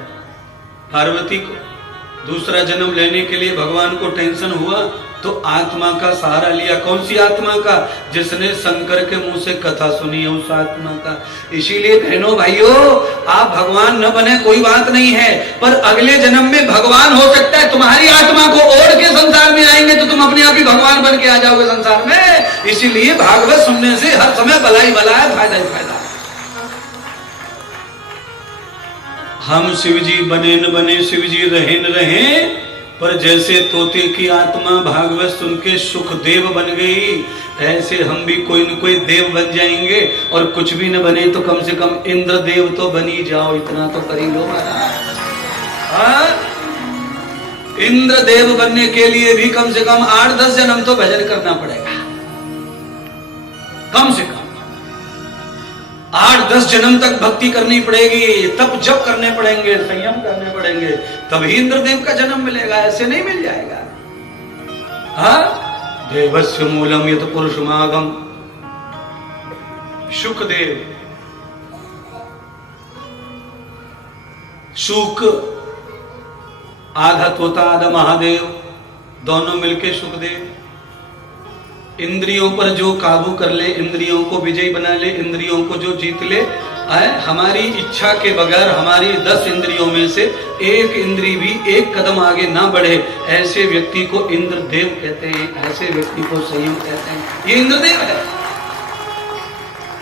पार्वती को दूसरा जन्म लेने के लिए भगवान को टेंशन हुआ तो आत्मा का सहारा लिया। कौन सी आत्मा का? जिसने शंकर के मुंह से कथा सुनी है, उस आत्मा का। इसीलिए बहनों भाइयों, आप भगवान न बने कोई बात नहीं है, पर अगले जन्म में भगवान हो सकता है। तुम्हारी आत्मा को ओढ़ के संसार में आएंगे तो तुम अपने आप ही भगवान बन के आ जाओगे संसार में। इसीलिए भागवत सुनने से हर समय भला ही भला है, फायदा ही फायदा। हम शिव जी बने न बने, शिव जी रहे न रहे, पर जैसे तोते की आत्मा भागवत सुन के सुखदेव बन गई, ऐसे हम भी कोई न कोई देव बन जाएंगे। और कुछ भी न बने तो कम से कम इंद्र देव तो बनी जाओ, इतना तो कर ही लो महाराज। इंद्र देव बनने के लिए भी कम से कम 8-10 जन्म तो भजन करना पड़ेगा। कम से कम 8-10 जन्म तक भक्ति करनी पड़ेगी, तप जप करने पड़ेंगे, संयम करने पड़ेंगे, तभी इंद्रदेव का जन्म मिलेगा। ऐसे नहीं मिल जाएगा। हाँ, देवस्य मूलम यत पुरुषमागम। सुखदेव, सुख आधा तोता आधा महादेव, दोनों मिलके सुखदेव। इंद्रियों पर जो काबू कर ले, इंद्रियों को विजयी बना ले, इंद्रियों को जो जीत ले, हमारी इच्छा के बगैर हमारी 10 इंद्रियों में से एक इंद्री भी एक कदम आगे ना बढ़े, ऐसे व्यक्ति को इंद्रदेव कहते हैं। ऐसे व्यक्ति को संयम कहते हैं। ये इंद्रदेव है।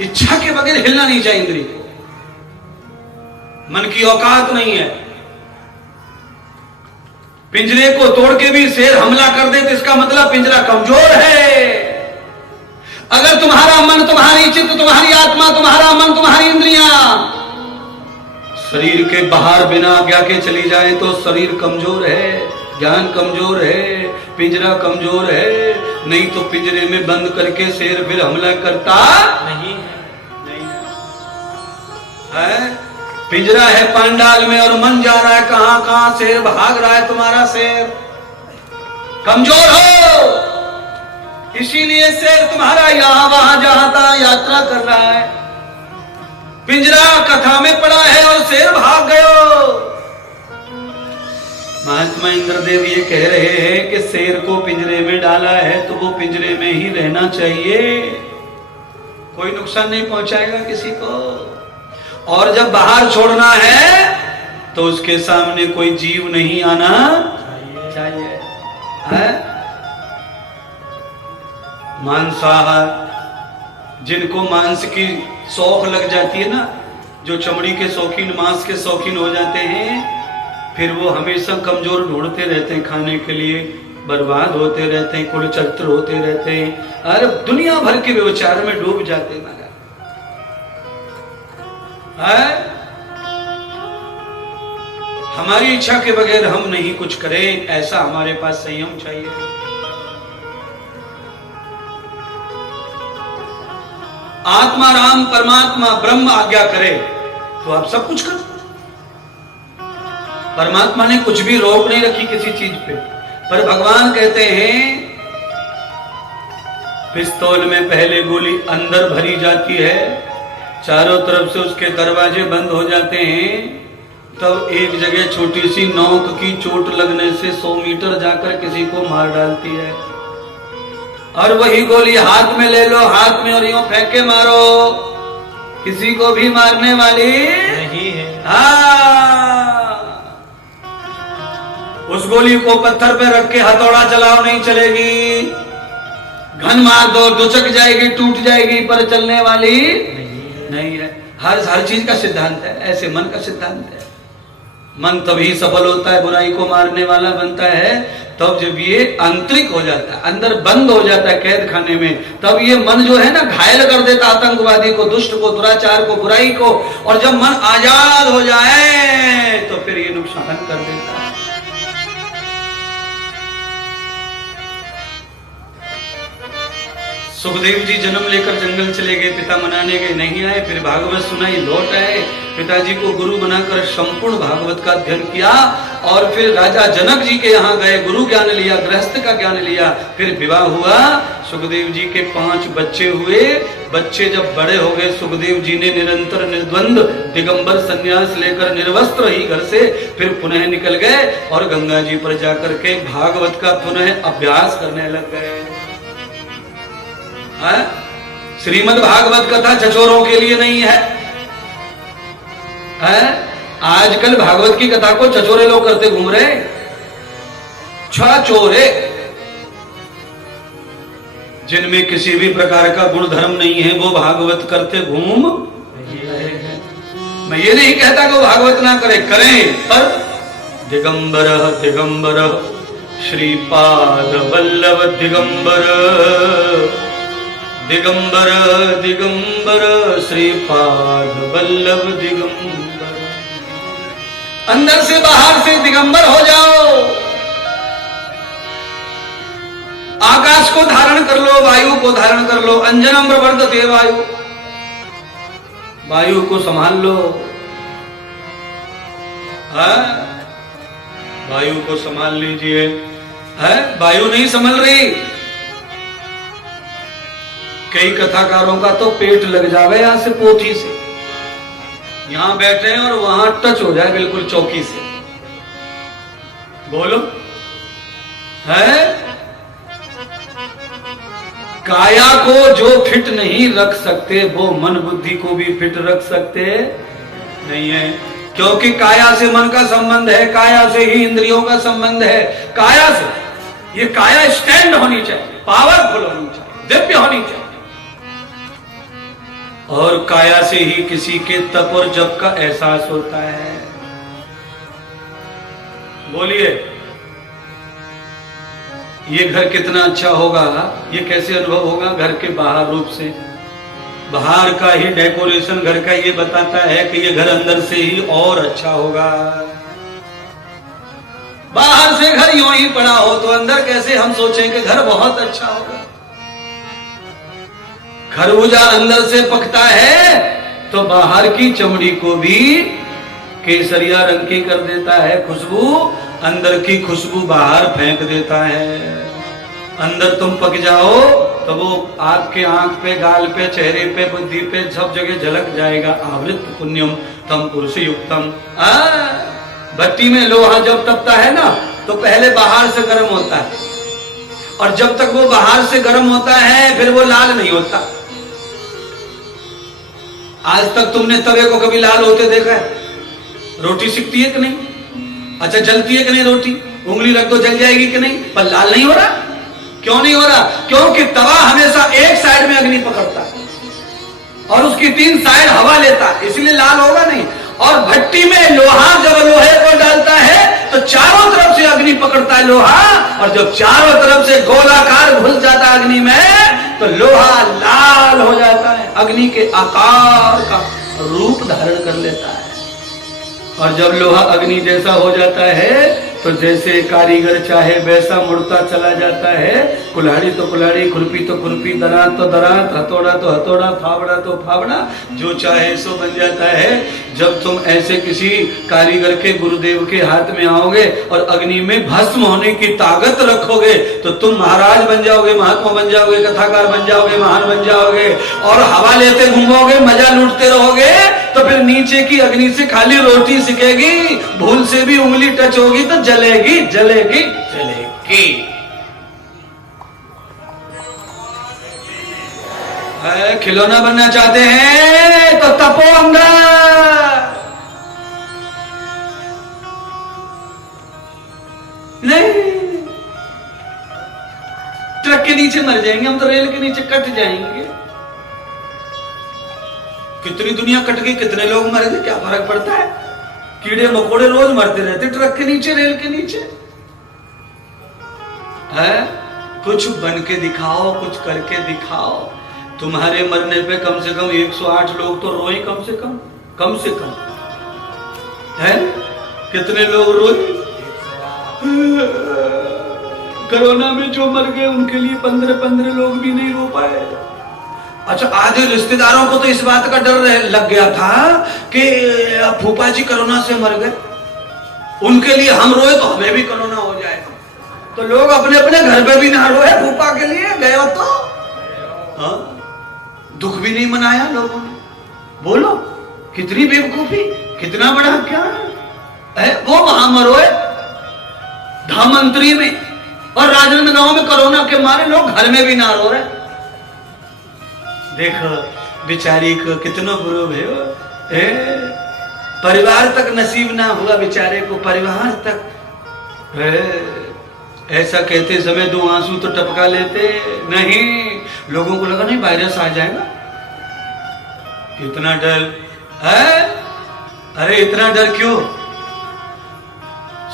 इच्छा के बगैर हिलना नहीं चाहिए इंद्री को। मन की औकात नहीं है। पिंजरे को तोड़ के भी शेर हमला कर दे तो इसका मतलब पिंजरा कमजोर है। अगर तुम्हारा मन, तुम्हारी चित्त, तुम्हारी आत्मा, तुम्हारा मन, तुम्हारी इंद्रियां शरीर के बाहर बिना आज्ञा के चली जाए तो शरीर कमजोर है, ज्ञान कमजोर है, पिंजरा कमजोर है। नहीं तो पिंजरे में बंद करके शेर फिर हमला करता नहीं है। पिंजरा है पांडाल में और मन जा रहा है कहां कहां, शेर भाग रहा है, तुम्हारा शेर कमजोर हो। इसीलिए शेर तुम्हारा यहां वहां जहां तहां यात्रा कर रहा है। पिंजरा कथा में पड़ा है और शेर भाग गयो। महात्मा इंद्रदेव ये कह रहे हैं कि शेर को पिंजरे में डाला है तो वो पिंजरे में ही रहना चाहिए, कोई नुकसान नहीं पहुंचाएगा किसी को। और जब बाहर छोड़ना है तो उसके सामने कोई जीव नहीं आना चाहिए है? मांसाहार, जिनको मांस की शौक लग जाती है ना, जो चमड़ी के शौकीन, मांस के शौकीन हो जाते हैं, फिर वो हमेशा कमजोर ढूंढते रहते हैं खाने के लिए, बर्बाद होते रहते हैं, कुलचरित्र होते रहते हैं, अरे दुनिया भर के व्यभिचार में डूब जाते हैं। हमारी इच्छा के बगैर हम नहीं कुछ करें, ऐसा हमारे पास संयम चाहिए। आत्मा राम परमात्मा ब्रह्म आज्ञा करे तो आप सब कुछ कर। परमात्मा ने कुछ भी रोक नहीं रखी किसी चीज पे, पर भगवान कहते हैं पिस्तौल में पहले गोली अंदर भरी जाती है, चारों तरफ से उसके दरवाजे बंद हो जाते हैं, तब एक जगह छोटी सी नोक की चोट लगने से 100 मीटर जाकर किसी को मार डालती है। और वही गोली हाथ में ले लो, हाथ में और यूं फेंक के मारो, किसी को भी मारने वाली नहीं है। उस गोली को पत्थर पे रख के हथौड़ा चलाओ, नहीं चलेगी। घन मार दो, दुचक जाएगी, टूट जाएगी, पर चलने वाली नहीं है। हर चीज का सिद्धांत है, ऐसे मन का सिद्धांत है। मन तभी सफल होता है, बुराई को मारने वाला बनता है, तब जब ये आंतरिक हो जाता है, अंदर बंद हो जाता है कैद खाने में, तब ये मन जो है ना घायल कर देता आतंकवादी को, दुष्ट को, दुराचार को, बुराई को। और जब मन आजाद हो जाए तो फिर ये नुकसान कर देता है। सुखदेव जी जन्म लेकर जंगल चले गए, पिता मनाने गए, नहीं आए, फिर भागवत सुनाई, लौट आए, पिताजी को गुरु बनाकर संपूर्ण भागवत का अध्ययन किया, और फिर राजा जनक जी के यहाँ गए, गुरु ज्ञान लिया, गृहस्थ का ज्ञान लिया, फिर विवाह हुआ। सुखदेव जी के 5 बच्चे हुए। बच्चे जब बड़े हो गए, सुखदेव जी ने निरंतर निर्द्वंद दिगंबर संन्यास लेकर निर्वस्त्र ही घर से फिर पुनः निकल गए और गंगा जी पर जाकर के भागवत का पुनः अभ्यास करने लग गए। श्रीमद् भागवत कथा छछोरों के लिए नहीं है। आजकल भागवत की कथा को छछोरे लोग करते घूम रहे, छछोरे, जिनमें किसी भी प्रकार का गुण धर्म नहीं है, वो भागवत करते घूम रहे हैं। मैं ये नहीं कहता कि वो भागवत ना करें, करें, पर दिगंबर दिगंबर श्रीपाद वल्लभ दिगंबर, दिगंबर दिगंबर श्रीपाद वल्लभ दिगंबर। अंदर से बाहर से दिगंबर हो जाओ। आकाश को धारण कर लो, वायु को धारण कर लो। अंजनम प्रवर्धते वायु, वायु को संभाल लो। वायु को संभाल लीजिए। वायु नहीं संभल रही। कई कथाकारों का तो पेट लग जावे यहां से पोथी से, यहां बैठे हैं और वहां टच हो जाए बिल्कुल चौकी से। बोलो, है काया को जो फिट नहीं रख सकते वो मन बुद्धि को भी फिट रख सकते नहीं है, क्योंकि काया से मन का संबंध है, काया से ही इंद्रियों का संबंध है। काया से ये काया स्टैंड होनी चाहिए, पावरफुल होनी चाहिए, दिव्य होनी चाहिए। और काया से ही किसी के तप और जप का एहसास होता है। बोलिए, ये घर कितना अच्छा होगा, ये कैसे अनुभव होगा घर के बाहर रूप से। बाहर का ही डेकोरेशन घर का ये बताता है कि ये घर अंदर से ही और अच्छा होगा। बाहर से घर यूं ही पड़ा हो तो अंदर कैसे हम सोचें कि घर बहुत अच्छा होगा। खरबूजा अंदर से पकता है तो बाहर की चमड़ी को भी केसरिया रंग की कर देता है, खुशबू अंदर की खुशबू बाहर फेंक देता है। अंदर तुम पक जाओ तो वो आपके आंख पे, गाल पे, चेहरे पे, बुद्धि पे सब जगह झलक जाएगा। आवृत पुण्यम तम पुरुष युक्तम। भट्टी में लोहा जब तपता है ना तो पहले बाहर से गर्म होता है, और जब तक वो बाहर से गर्म होता है फिर वो लाल नहीं होता। आज तक तुमने तवे को कभी लाल होते देखा है? रोटी सिकती है कि नहीं? अच्छा, जलती है कि नहीं रोटी? उंगली रख दो जल जाएगी कि नहीं? पर लाल नहीं हो रहा। क्यों नहीं हो रहा? क्योंकि तवा हमेशा एक साइड में अग्नि पकड़ता है और उसकी 3 साइड हवा लेता है, इसलिए लाल होगा नहीं। और भट्टी में लोहा जब लोहे को डालता है तो चारों तरफ से अग्नि पकड़ता है लोहा, और जब चारों तरफ से गोलाकार घुल जाता है अग्नि में तो लोहा लाल हो जाता है, अग्नि के आकार का रूप धारण कर लेता है। और जब लोहा अग्नि जैसा हो जाता है तो जैसे कारीगर चाहे वैसा मुड़ता चला जाता है। कुल्हाड़ी तो कुल्हाड़ी, खुरपी तो खुरपी, दरात तो दरात, हथौड़ा तो हथौड़ा, फावड़ा तो फावड़ा, जो चाहे सो बन जाता है। जब तुम ऐसे किसी कारीगर के, गुरुदेव के हाथ में आओगे और अग्नि में भस्म होने की ताकत रखोगे तो तुम महाराज बन जाओगे, महात्मा बन जाओगे, कथाकार बन जाओगे, महान बन जाओगे, और हवा लेते घूमोगे, मजा लूटते रहोगे। तो फिर नीचे की अग्नि से खाली रोटी सिकेगी, भूल से भी उंगली टच होगी तो जलेगी जलेगी जलेगी। खिलौना बनना चाहते हैं तो तपो अंदर। नहीं, ट्रक के नीचे मर जाएंगे हम तो, रेल के नीचे कट जाएंगे। कितनी दुनिया कट गई, कितने लोग मर गए, क्या फर्क पड़ता है? कीड़े मकोड़े रोज मरते रहते ट्रक के नीचे, रेल के नीचे। है कुछ बन के दिखाओ, कुछ करके दिखाओ। तुम्हारे मरने पे कम से कम 108 लोग तो रोए, कम से कम है। कितने लोग रोए? कोरोना में जो मर गए उनके लिए 15 लोग भी नहीं रो पाए। अच्छा, आधे रिश्तेदारों को तो इस बात का डर लग गया था कि फूफा जी कोरोना से मर गए, उनके लिए हम रोए तो हमें भी कोरोना हो जाए। तो लोग अपने अपने घर पे भी ना रोए, फूफा के लिए गए हो तो हाँ? दुख भी नहीं मनाया लोगों ने। बोलो कितनी बेवकूफी, कितना बड़ा क्या है। वो वहां मरोए धामंत्री में, और राजनांदगांव में कोरोना के मारे लोग घर में भी ना रो रहे। देखो बेचारी को कितना बुरा है, परिवार तक नसीब ना हुआ बेचारे को, परिवार तक ऐसा कहते समय 2 आंसू तो टपका लेते नहीं। लोगों को लगा नहीं वायरस आ जाएगा। इतना डर है? अरे इतना डर क्यों?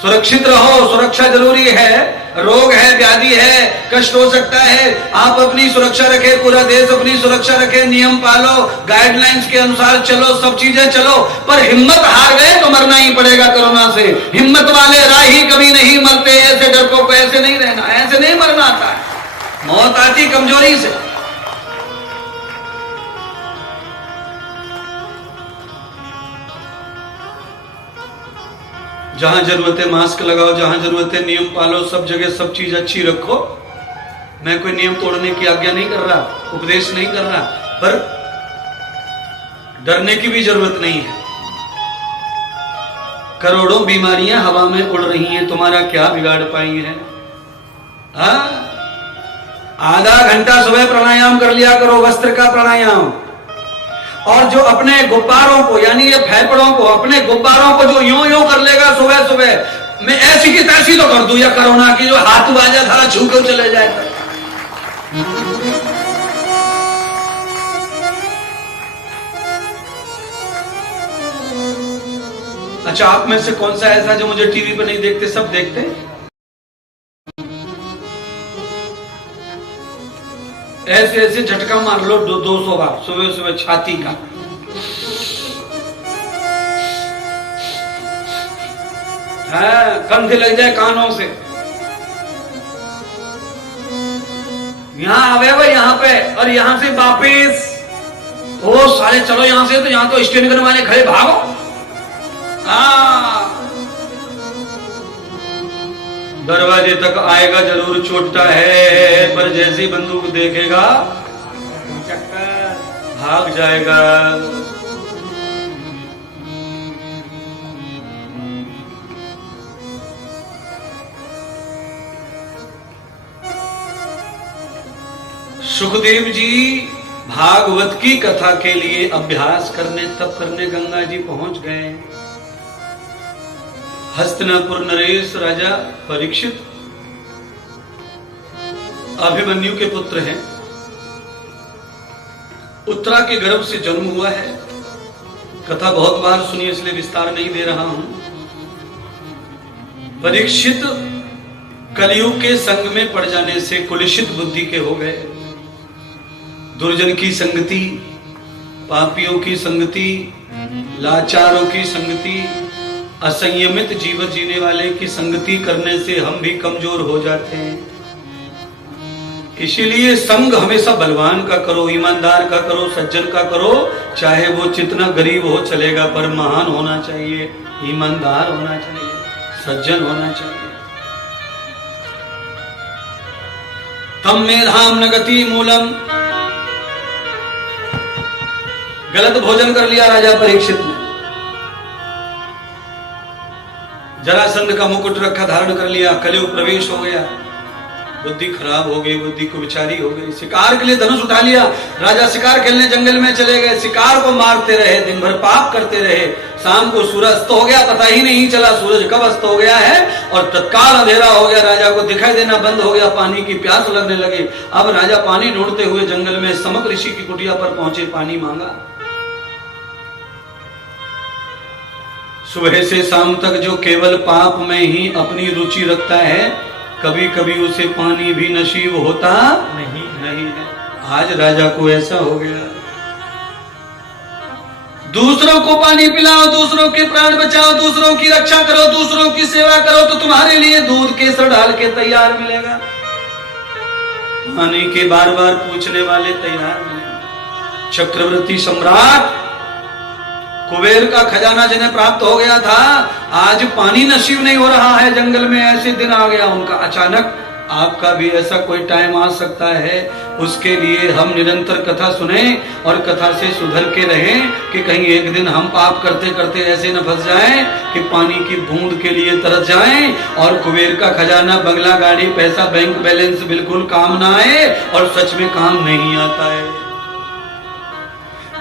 सुरक्षित रहो, सुरक्षा जरूरी है। रोग है, व्याधि है, कष्ट हो सकता है, आप अपनी सुरक्षा रखें, पूरा देश अपनी सुरक्षा रखे, नियम पालो, गाइडलाइंस के अनुसार चलो, सब चीजें चलो। पर हिम्मत हार गए तो मरना ही पड़ेगा कोरोना से। हिम्मत वाले राही कभी नहीं मरते, ऐसे डरपों को ऐसे नहीं रहना, ऐसे नहीं मरना आता है। मौत आती कमजोरी से। जहां जरूरत है मास्क लगाओ, जहां जरूरत है नियम पालो, सब जगह सब चीज अच्छी रखो। मैं कोई नियम तोड़ने की आज्ञा नहीं कर रहा, उपदेश नहीं कर रहा, पर डरने की भी जरूरत नहीं है। करोड़ों बीमारियां हवा में उड़ रही हैं, तुम्हारा क्या बिगाड़ पाई है? आधा घंटा सुबह प्राणायाम कर लिया करो, वस्त्र का प्राणायाम। और जो अपने गुब्बारों को, यानी ये फेफड़ों को, अपने गुब्बारों को जो यूं यूं कर लेगा सुबह सुबह, मैं ऐसी की तैसी तो कर दूं, या कोरोना की जो हाथ बाजा था छू के चले जाए। अच्छा, आप में से कौन सा ऐसा जो मुझे टीवी पर नहीं देखते, सब देखते? ऐसे ऐसे झटका मार लो 200 बार सुबह सुबह छाती का। कंधे लग जाए कानों से। यहाँ आवे वो यहाँ पे, और यहाँ से वापिस ओ साले चलो यहाँ से, तो यहाँ तो स्टैंड करने वाले खड़े, भागो। दरवाजे तक आएगा जरूर, चोटता है, पर जैसी बंदूक देखेगा भाग जाएगा। सुखदेव जी भागवत की कथा के लिए अभ्यास करने, तप करने गंगा जी पहुंच गए। हस्तिनापुर नरेश राजा परीक्षित अभिमन्यु के पुत्र हैं। उत्तरा के गर्भ से जन्म हुआ है। कथा बहुत बार सुनी इसलिए विस्तार नहीं दे रहा हूं। परीक्षित कलयुग के संग में पड़ जाने से कुलुषित बुद्धि के हो गए। दुर्जन की संगति, पापियों की संगति, लाचारों की संगति, असंयमित जीवन जीने वाले की संगति करने से हम भी कमजोर हो जाते हैं। इसीलिए संग हमेशा बलवान का करो, ईमानदार का करो, सज्जन का करो, चाहे वो जितना गरीब हो चलेगा, पर महान होना चाहिए, ईमानदार होना चाहिए, सज्जन होना चाहिए। तम मेधाम न गति मूलम। गलत भोजन कर लिया राजा परीक्षित ने। जरासंध का मुकुट रखा, धारण कर लिया, कलयुग प्रवेश हो गया, बुद्धि खराब हो गई, बुद्धि को विचारी हो गई। शिकार के लिए धनुष उठा लिया, राजा शिकार खेलने जंगल में चले गए। शिकार को मारते रहे, दिन भर पाप करते रहे। शाम को सूरज अस्त हो गया, पता ही नहीं चला सूरज कब अस्त हो गया है, और तत्काल अंधेरा हो गया। राजा को दिखाई देना बंद हो गया, पानी की प्यास लगने लगी। अब राजा पानी ढूंढते हुए जंगल में समक ऋषि की कुटिया पर पहुंचे, पानी मांगा। सुबह से शाम तक जो केवल पाप में ही अपनी रुचि रखता है, कभी कभी उसे पानी भी नसीब होता नहीं है। आज राजा को ऐसा हो गया। दूसरों को पानी पिलाओ, दूसरों के प्राण बचाओ, दूसरों की रक्षा करो, दूसरों की सेवा करो, तो तुम्हारे लिए दूध केसर डाल के तैयार मिलेगा। पानी के बार बार पूछने वाले तैयार मिलेंगे। चक्रवर्ती सम्राट कुबेर का खजाना जिन्हें प्राप्त हो गया था, आज पानी नसीब नहीं हो रहा है जंगल में। ऐसे दिन आ गया उनका। अचानक आपका भी ऐसा कोई टाइम आ सकता है। उसके लिए हम निरंतर कथा सुने और कथा से सुधर के रहें, कि कहीं एक दिन हम पाप करते करते ऐसे न फंस जाएं कि पानी की बूंद के लिए तरस जाएं, और कुबेर का खजाना, बंगला, गाड़ी, पैसा, बैंक बैलेंस बिल्कुल काम ना आए, और सच में काम नहीं आता है।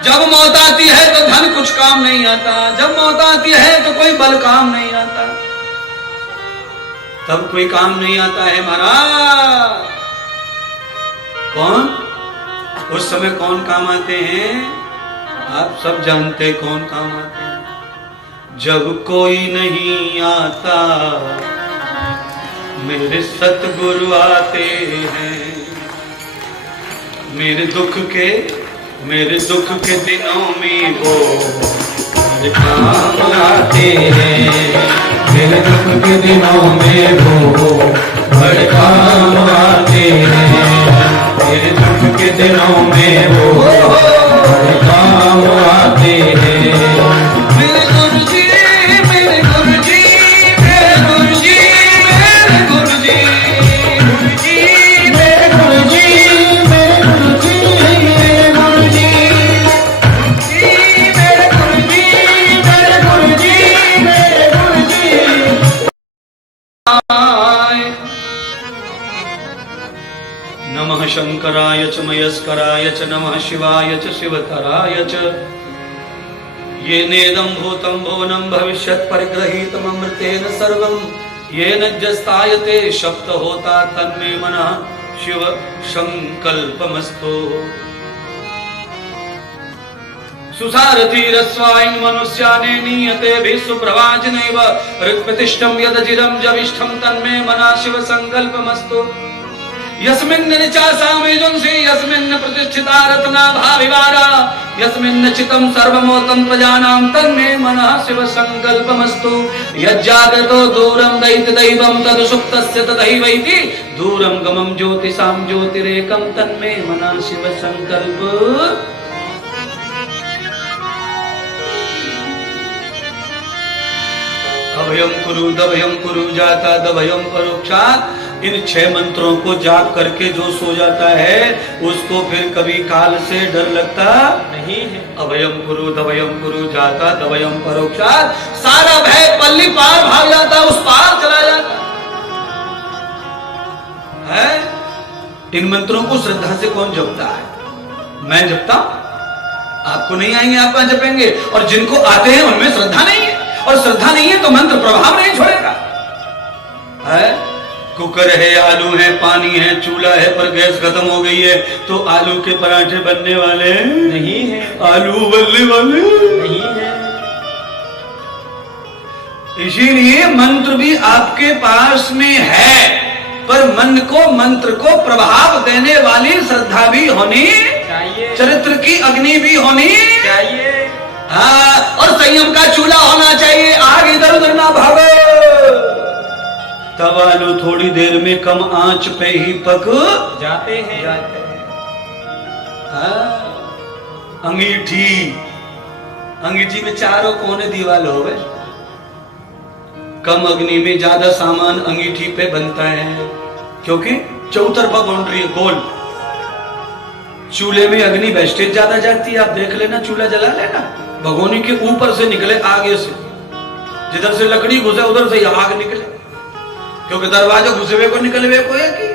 जब मौत आती है तो धन कुछ काम नहीं आता, जब मौत आती है तो कोई बल काम नहीं आता, तब कोई काम नहीं आता है महाराज। कौन उस समय कौन काम आते हैं? आप सब जानते कौन काम आते हैं। जब कोई नहीं आता मेरे सतगुरु आते हैं। मेरे दुख के दिनों में वो काम आते हैं। मेरे दुख के दिनों में वो बड़े काम आते हैं। मेरे दुख के दिनों में वो बड़े काम आते हैं। मेरे गुरु जी, मेरे गुरु जी, मेरे गुरु जी, मेरे गुरु जी, गुरु जी, मेरे गुरु जी, मेरे गुरु जी, मेरे गुरु जी, मेरे गुरु जी, मेरे गुरु जी, मेरे गुरु जी। नमः शंकराय च मयस्कराय च नमः शिवाय च शिवतराय च। ये नेदं भूतं भुवनं भविष्यत् परिगृहीतम् अमृतेन सर्वं येन जस्तायते शब्द होता तन्मे मनः शिव संकल्पमस्तु। सुसारथी रस्वाइन मनुष्याने नीयते भी सुप्रवाचनैव ऋक्प्रतिष्ठं यदजिरं जविष्ठं तन्मे मनः शिव संकल्पमस्तु। यस्मिन् ऋचा सामेजुंसि यस्मिन् प्रतिष्ठिता रत्ना भाविवारा यस्मिन् चितं सर्वमोतं प्रजानां तन्मे मनः शिव संकल्पमस्तु। यज्जागतो दूरं दयित दैवं तद् सुप्तस्य तदैवैति दूरं गमं ज्योतिषां ज्योतिरेकं तन्मे मनः शिव संकल्प। अब अभयम कुरु जाता दभयम परोक्षात्। इन 6 मंत्रों को जाप करके जो सो जाता है उसको फिर कभी काल से डर लगता नहीं है। अभयम कुरु जाता दभयम परोक्षात्। सारा भय पल्ली पार भाग जाता, उस पार चला जाता है। इन मंत्रों को श्रद्धा से कौन जपता है? मैं जपता हूं, आपको नहीं आएंगे, आप कहां जपेंगे? और जिनको आते हैं उनमें श्रद्धा नहीं है, और श्रद्धा नहीं है तो मंत्र प्रभाव नहीं छोड़ेगा। है कुकर है, आलू है, पानी है, चूल्हा है, पर गैस खत्म हो गई है तो आलू के पराठे बनने वाले नहीं है, आलू बनने वाले नहीं है। इसीलिए मंत्र भी आपके पास में है, पर मन को मंत्र को प्रभाव देने वाली श्रद्धा भी होनी चाहिए, चरित्र की अग्नि भी होनी चाहिए। हाँ, और संयम का चूल्हा होना चाहिए, आग इधर उधर ना भागो। तब आलू थोड़ी देर में कम आंच पे ही पक जाते हैं। अंगीठी में चारों कोने दीवार हो गए। कम अग्नि में ज्यादा सामान अंगीठी पे बनता है, क्योंकि चौतरफा बाउंड्री है, गोल। चूल्हे में अग्नि वेस्टेज ज्यादा जाती है, आप देख लेना, चूल्हा जला लेना, भगोनी के ऊपर से निकले, आगे से जिधर से लकड़ी घुसे उधर से आग निकले, क्योंकि दरवाजा घुसे हुए को निकले हुए को है कि